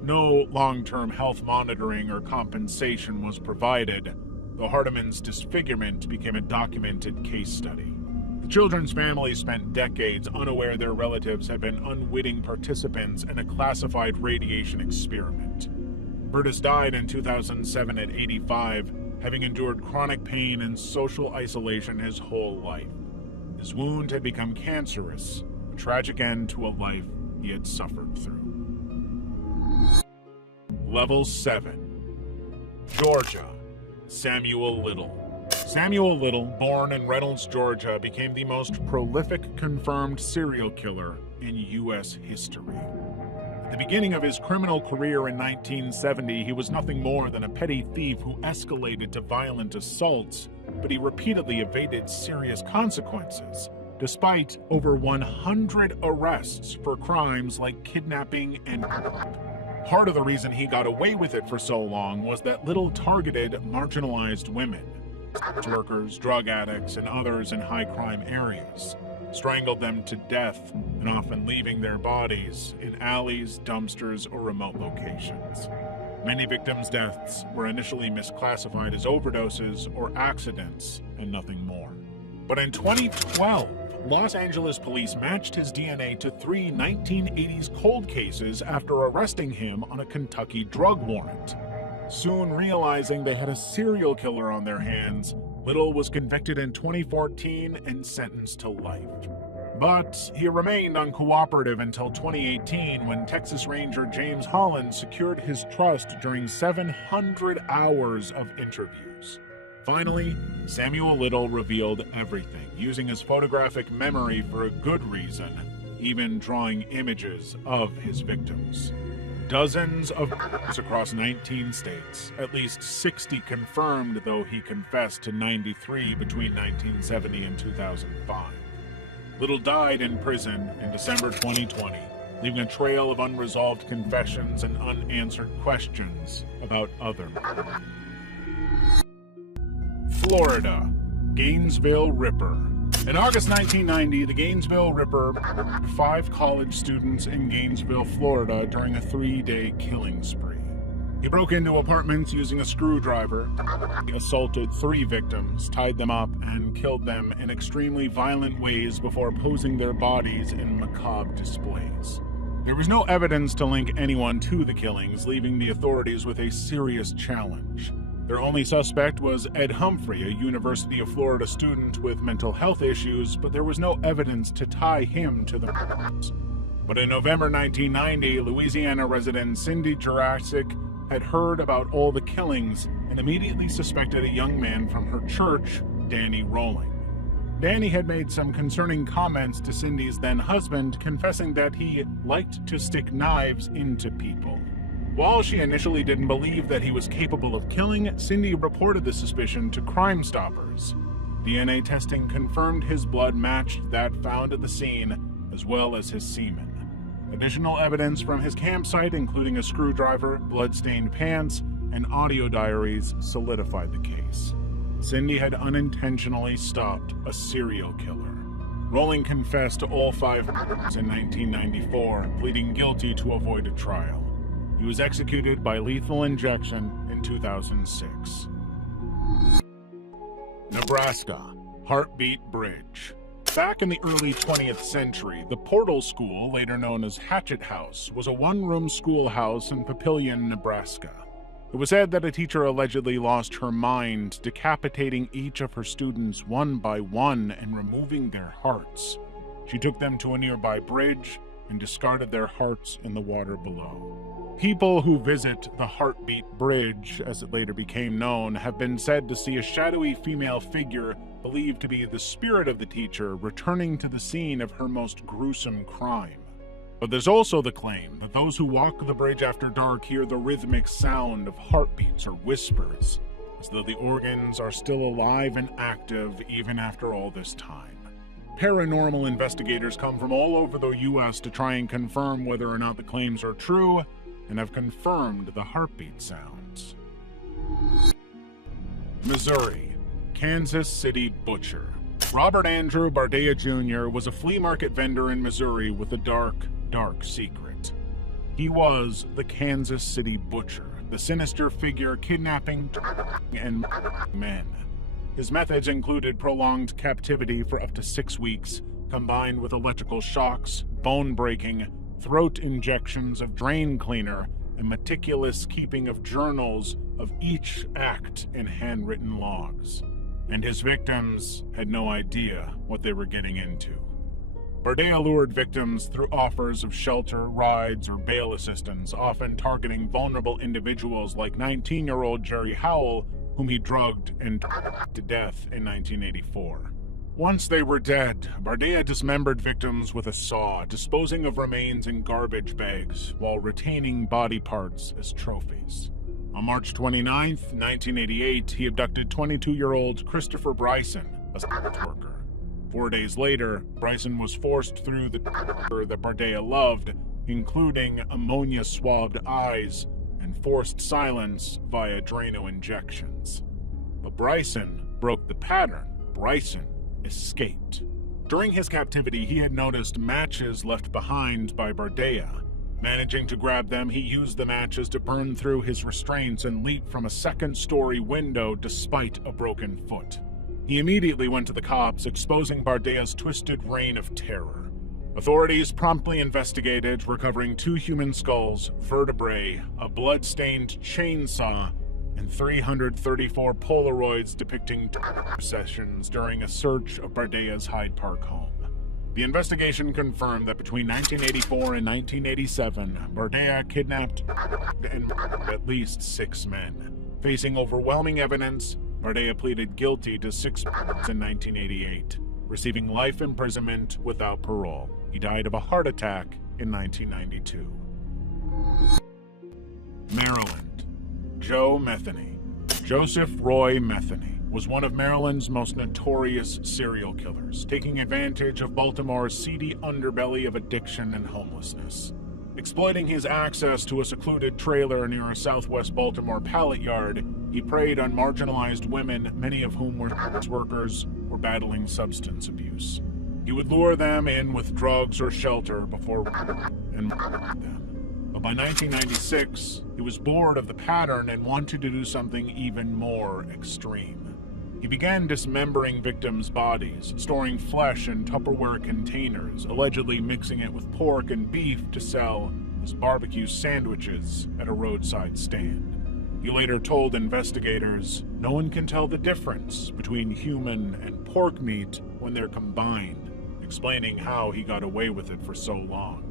No long-term health monitoring or compensation was provided, though Hardiman's disfigurement became a documented case study. The children's families spent decades unaware their relatives had been unwitting participants in a classified radiation experiment. Vertus died in 2007 at 85, having endured chronic pain and social isolation his whole life. His wound had become cancerous, a tragic end to a life he had suffered through. Level 7. Georgia. Samuel Little. Samuel Little, born in Reynolds, Georgia, became the most prolific confirmed serial killer in U.S. history. At the beginning of his criminal career in 1970, he was nothing more than a petty thief who escalated to violent assaults, but he repeatedly evaded serious consequences, despite over 100 arrests for crimes like kidnapping and rape. Part of the reason he got away with it for so long was that Little targeted marginalized women, workers, drug addicts, and others in high-crime areas, strangled them to death, and often leaving their bodies in alleys, dumpsters, or remote locations. Many victims' deaths were initially misclassified as overdoses or accidents, and nothing more. But in 2012, Los Angeles police matched his DNA to 3 1980s cold cases after arresting him on a Kentucky drug warrant. Soon realizing they had a serial killer on their hands, Little was convicted in 2014 and sentenced to life. But he remained uncooperative until 2018 when Texas Ranger James Holland secured his trust during 700 hours of interviews. Finally, Samuel Little revealed everything, using his photographic memory for a good reason, even drawing images of his victims. Dozens of murders across 19 states, at least 60 confirmed, though he confessed to 93 between 1970 and 2005. Little died in prison in December 2020, leaving a trail of unresolved confessions and unanswered questions about other murders. Florida, Gainesville Ripper. In August 1990, the Gainesville Ripper murdered 5 college students in Gainesville, Florida during a 3-day killing spree. He broke into apartments using a screwdriver, assaulted 3 victims, tied them up, and killed them in extremely violent ways before posing their bodies in macabre displays. There was no evidence to link anyone to the killings, leaving the authorities with a serious challenge. Their only suspect was Ed Humphrey, a University of Florida student with mental health issues, but there was no evidence to tie him to the murders. But in November 1990, Louisiana resident Cindy Jurassic had heard about all the killings and immediately suspected a young man from her church, Danny Rowling. Danny had made some concerning comments to Cindy's then-husband, confessing that he liked to stick knives into people. While she initially didn't believe that he was capable of killing, Cindy reported the suspicion to Crime Stoppers. DNA testing confirmed his blood matched that found at the scene, as well as his semen. Additional evidence from his campsite, including a screwdriver, blood-stained pants, and audio diaries, solidified the case. Cindy had unintentionally stopped a serial killer. Rowling confessed to all 5 murders in 1994, pleading guilty to avoid a trial. He was executed by lethal injection in 2006. Nebraska, Heartbeat Bridge. Back in the early 20th century, the Portal School, later known as Hatchet House, was a one-room schoolhouse in Papillion, Nebraska. It was said that a teacher allegedly lost her mind, decapitating each of her students one by one and removing their hearts. She took them to a nearby bridge and discarded their hearts in the water below. People who visit the Heartbeat Bridge, as it later became known, have been said to see a shadowy female figure believed to be the spirit of the teacher returning to the scene of her most gruesome crime. But there's also the claim that those who walk the bridge after dark hear the rhythmic sound of heartbeats or whispers, as though the organs are still alive and active even after all this time. Paranormal investigators come from all over the U.S. to try and confirm whether or not the claims are true, and have confirmed the heartbeat sounds. Missouri, Kansas City Butcher. Robert Andrew Bardea Jr. was a flea market vendor in Missouri with a dark secret. He was the Kansas City Butcher, the sinister figure kidnapping and murdering men. His methods included prolonged captivity for up to 6 weeks, combined with electrical shocks, bone breaking, throat injections of drain cleaner, and meticulous keeping of journals of each act in handwritten logs. And his victims had no idea what they were getting into. Bardea lured victims through offers of shelter, rides, or bail assistance, often targeting vulnerable individuals like 19-year-old Jerry Howell, whom he drugged and to death in 1984. Once they were dead, Bardea dismembered victims with a saw, disposing of remains in garbage bags while retaining body parts as trophies. On March 29, 1988, he abducted 22-year-old Christopher Bryson, a sex worker. 4 days later, Bryson was forced through the that Bardea loved, including ammonia-swabbed eyes and forced silence via Drano injections. But Bryson broke the pattern. Bryson escaped. During his captivity, he had noticed matches left behind by Bardea. Managing to grab them, he used the matches to burn through his restraints and leap from a second-story window despite a broken foot. He immediately went to the cops, exposing Bardea's twisted reign of terror. Authorities promptly investigated, recovering 2 human skulls, vertebrae, a blood-stained chainsaw, and 334 Polaroids depicting sessions during a search of Bardea's Hyde Park home. The investigation confirmed that between 1984 and 1987, Bardea kidnapped and murdered at least 6 men. Facing overwhelming evidence, Bardea pleaded guilty to 6 murders in 1988, receiving life imprisonment without parole. He died of a heart attack in 1992. Maryland. Joe Metheny. Joseph Roy Metheny was one of Maryland's most notorious serial killers, taking advantage of Baltimore's seedy underbelly of addiction and homelessness. Exploiting his access to a secluded trailer near a southwest Baltimore pallet yard, he preyed on marginalized women, many of whom were sex workers or battling substance abuse. He would lure them in with drugs or shelter before and murdering them. But by 1996, he was bored of the pattern and wanted to do something even more extreme. He began dismembering victims' bodies, storing flesh in Tupperware containers, allegedly mixing it with pork and beef to sell as barbecue sandwiches at a roadside stand. He later told investigators, "No one can tell the difference between human and pork meat when they're combined," explaining how he got away with it for so long.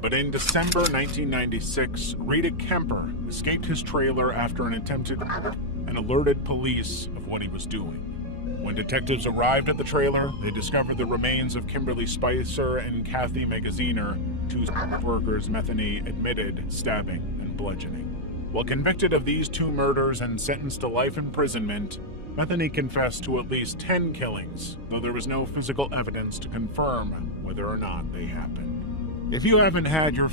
But in December 1996, Rita Kemper escaped his trailer after an attempted murder and alerted police of what he was doing. When detectives arrived at the trailer, they discovered the remains of Kimberly Spicer and Kathy Magaziner, 2 sex workers Metheny admitted stabbing and bludgeoning. While convicted of these 2 murders and sentenced to life imprisonment, Metheny confessed to at least 10 killings, though there was no physical evidence to confirm whether or not they happened. If you haven't had your